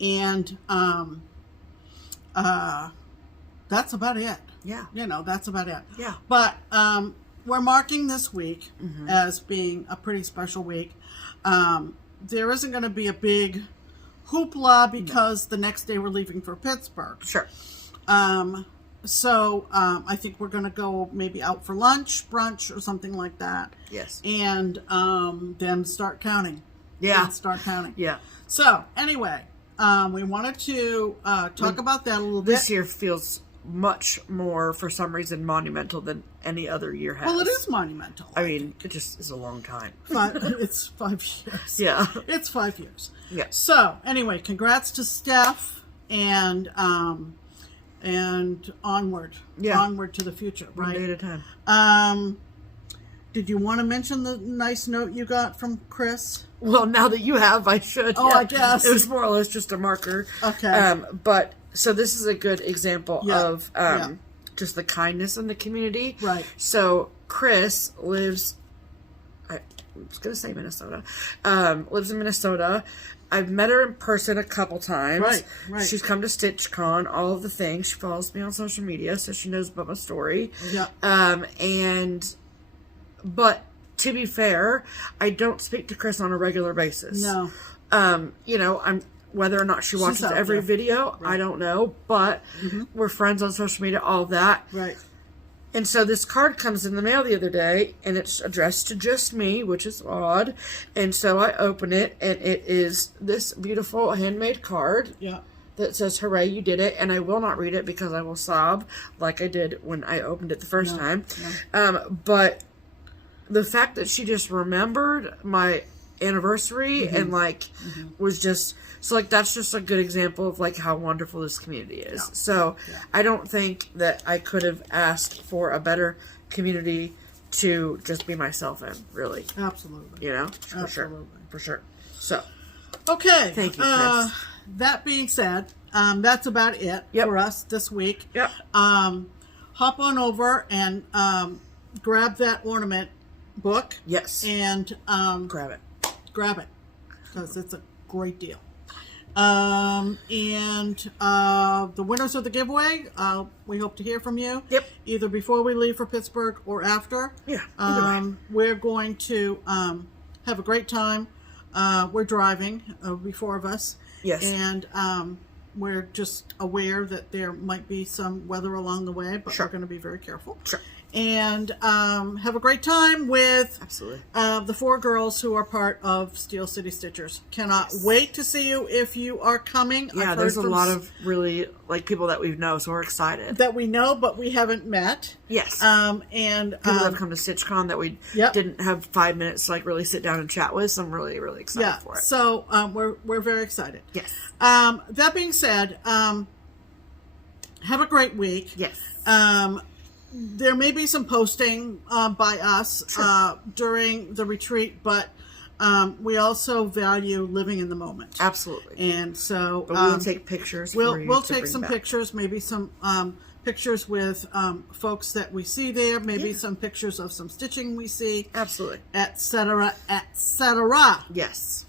And that's about it. Yeah. You know, that's about it. Yeah. But we're marking this week as being a pretty special week. There isn't going to be a big hoopla because the next day we're leaving for Pittsburgh. Sure. So I think we're going to go maybe out for lunch, brunch, or something like that. Yes. And then start counting. Yeah. Start counting. Yeah. So anyway, we wanted to talk about that a little bit. This year feels much more, for some reason, monumental than any other year has. Well, it is monumental. I mean, it just is a long time. It's 5 years. Yeah. It's 5 years. Yeah. So anyway, congrats to Steph and onward. Yeah. Onward to the future, right? One day at a time. Did you want to mention the nice note you got from Chris? Well, now that you have, I should. Oh, yeah. I guess. It was more or less just a marker. Okay. But, so this is a good example of Yeah. just the kindness in the community. Right. So, Chris lives, I was going to say Minnesota, lives in Minnesota. I've met her in person a couple times. Right, right. She's come to StitchCon, all of the things. She follows me on social media, so she knows about my story. Yeah. But to be fair, I don't speak to Chris on a regular basis. No. You know, whether or not she watches out every there. video, I don't know. But we're friends on social media, all of that. Right. And so this card comes in the mail the other day, and it's addressed to just me, which is odd. And so I open it, and it is this beautiful handmade card. Yeah. That says, "Hooray, you did it." And I will not read it because I will sob like I did when I opened it the first time. But the fact that she just remembered my anniversary and was just so that's just a good example of how wonderful this community is. Yeah. So I don't think that I could have asked for a better community to just be myself in, really. Absolutely. You know? Absolutely. For sure. So okay. Thank you, Chris. That being said, that's about it for us this week. Yep. Hop on over and grab that ornament book. Yes. And grab it. Grab it because it's a great deal. And the winners of the giveaway, we hope to hear from you. Yep. Either before we leave for Pittsburgh or after. Yeah. Either way. We're going to have a great time. We're driving, be 4 of us. Yes. And we're just aware that there might be some weather along the way, but we're going to be very careful. Sure. And have a great time with Absolutely. The 4 girls who are part of Steel City Stitchers. Cannot wait to see you if you are coming. Yeah, there's a lot of really people that we know, so we're excited. That we know, but we haven't met. Yes. And people that have come to StitchCon that we didn't have 5 minutes to really sit down and chat with. So I'm really, really excited for it. So we're very excited. Yes. That being said, have a great week. Yes. There may be some posting by us during the retreat, but we also value living in the moment. Absolutely. And so we'll take pictures. We'll take some pictures, maybe some pictures with folks that we see there, maybe some pictures of some stitching we see. Absolutely. Etc. Etc. Yes.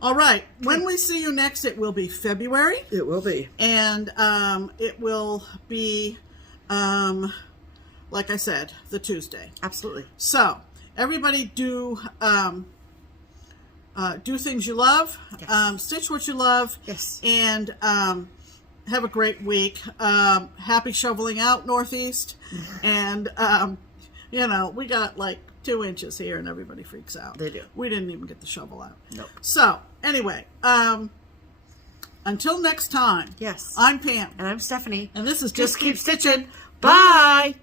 All right. When we see you next, it will be February. It will be. And it will be like I said, the Tuesday. Absolutely. So everybody do things you love. Yes. Stitch what you love. Yes. And have a great week. Happy shoveling out, Northeast. And, you know, we got like 2 inches here and everybody freaks out. They do. We didn't even get the shovel out. Nope. So, anyway, until next time. Yes. I'm Pam. And I'm Stephanie. And this is Just Keep Stitching. Bye.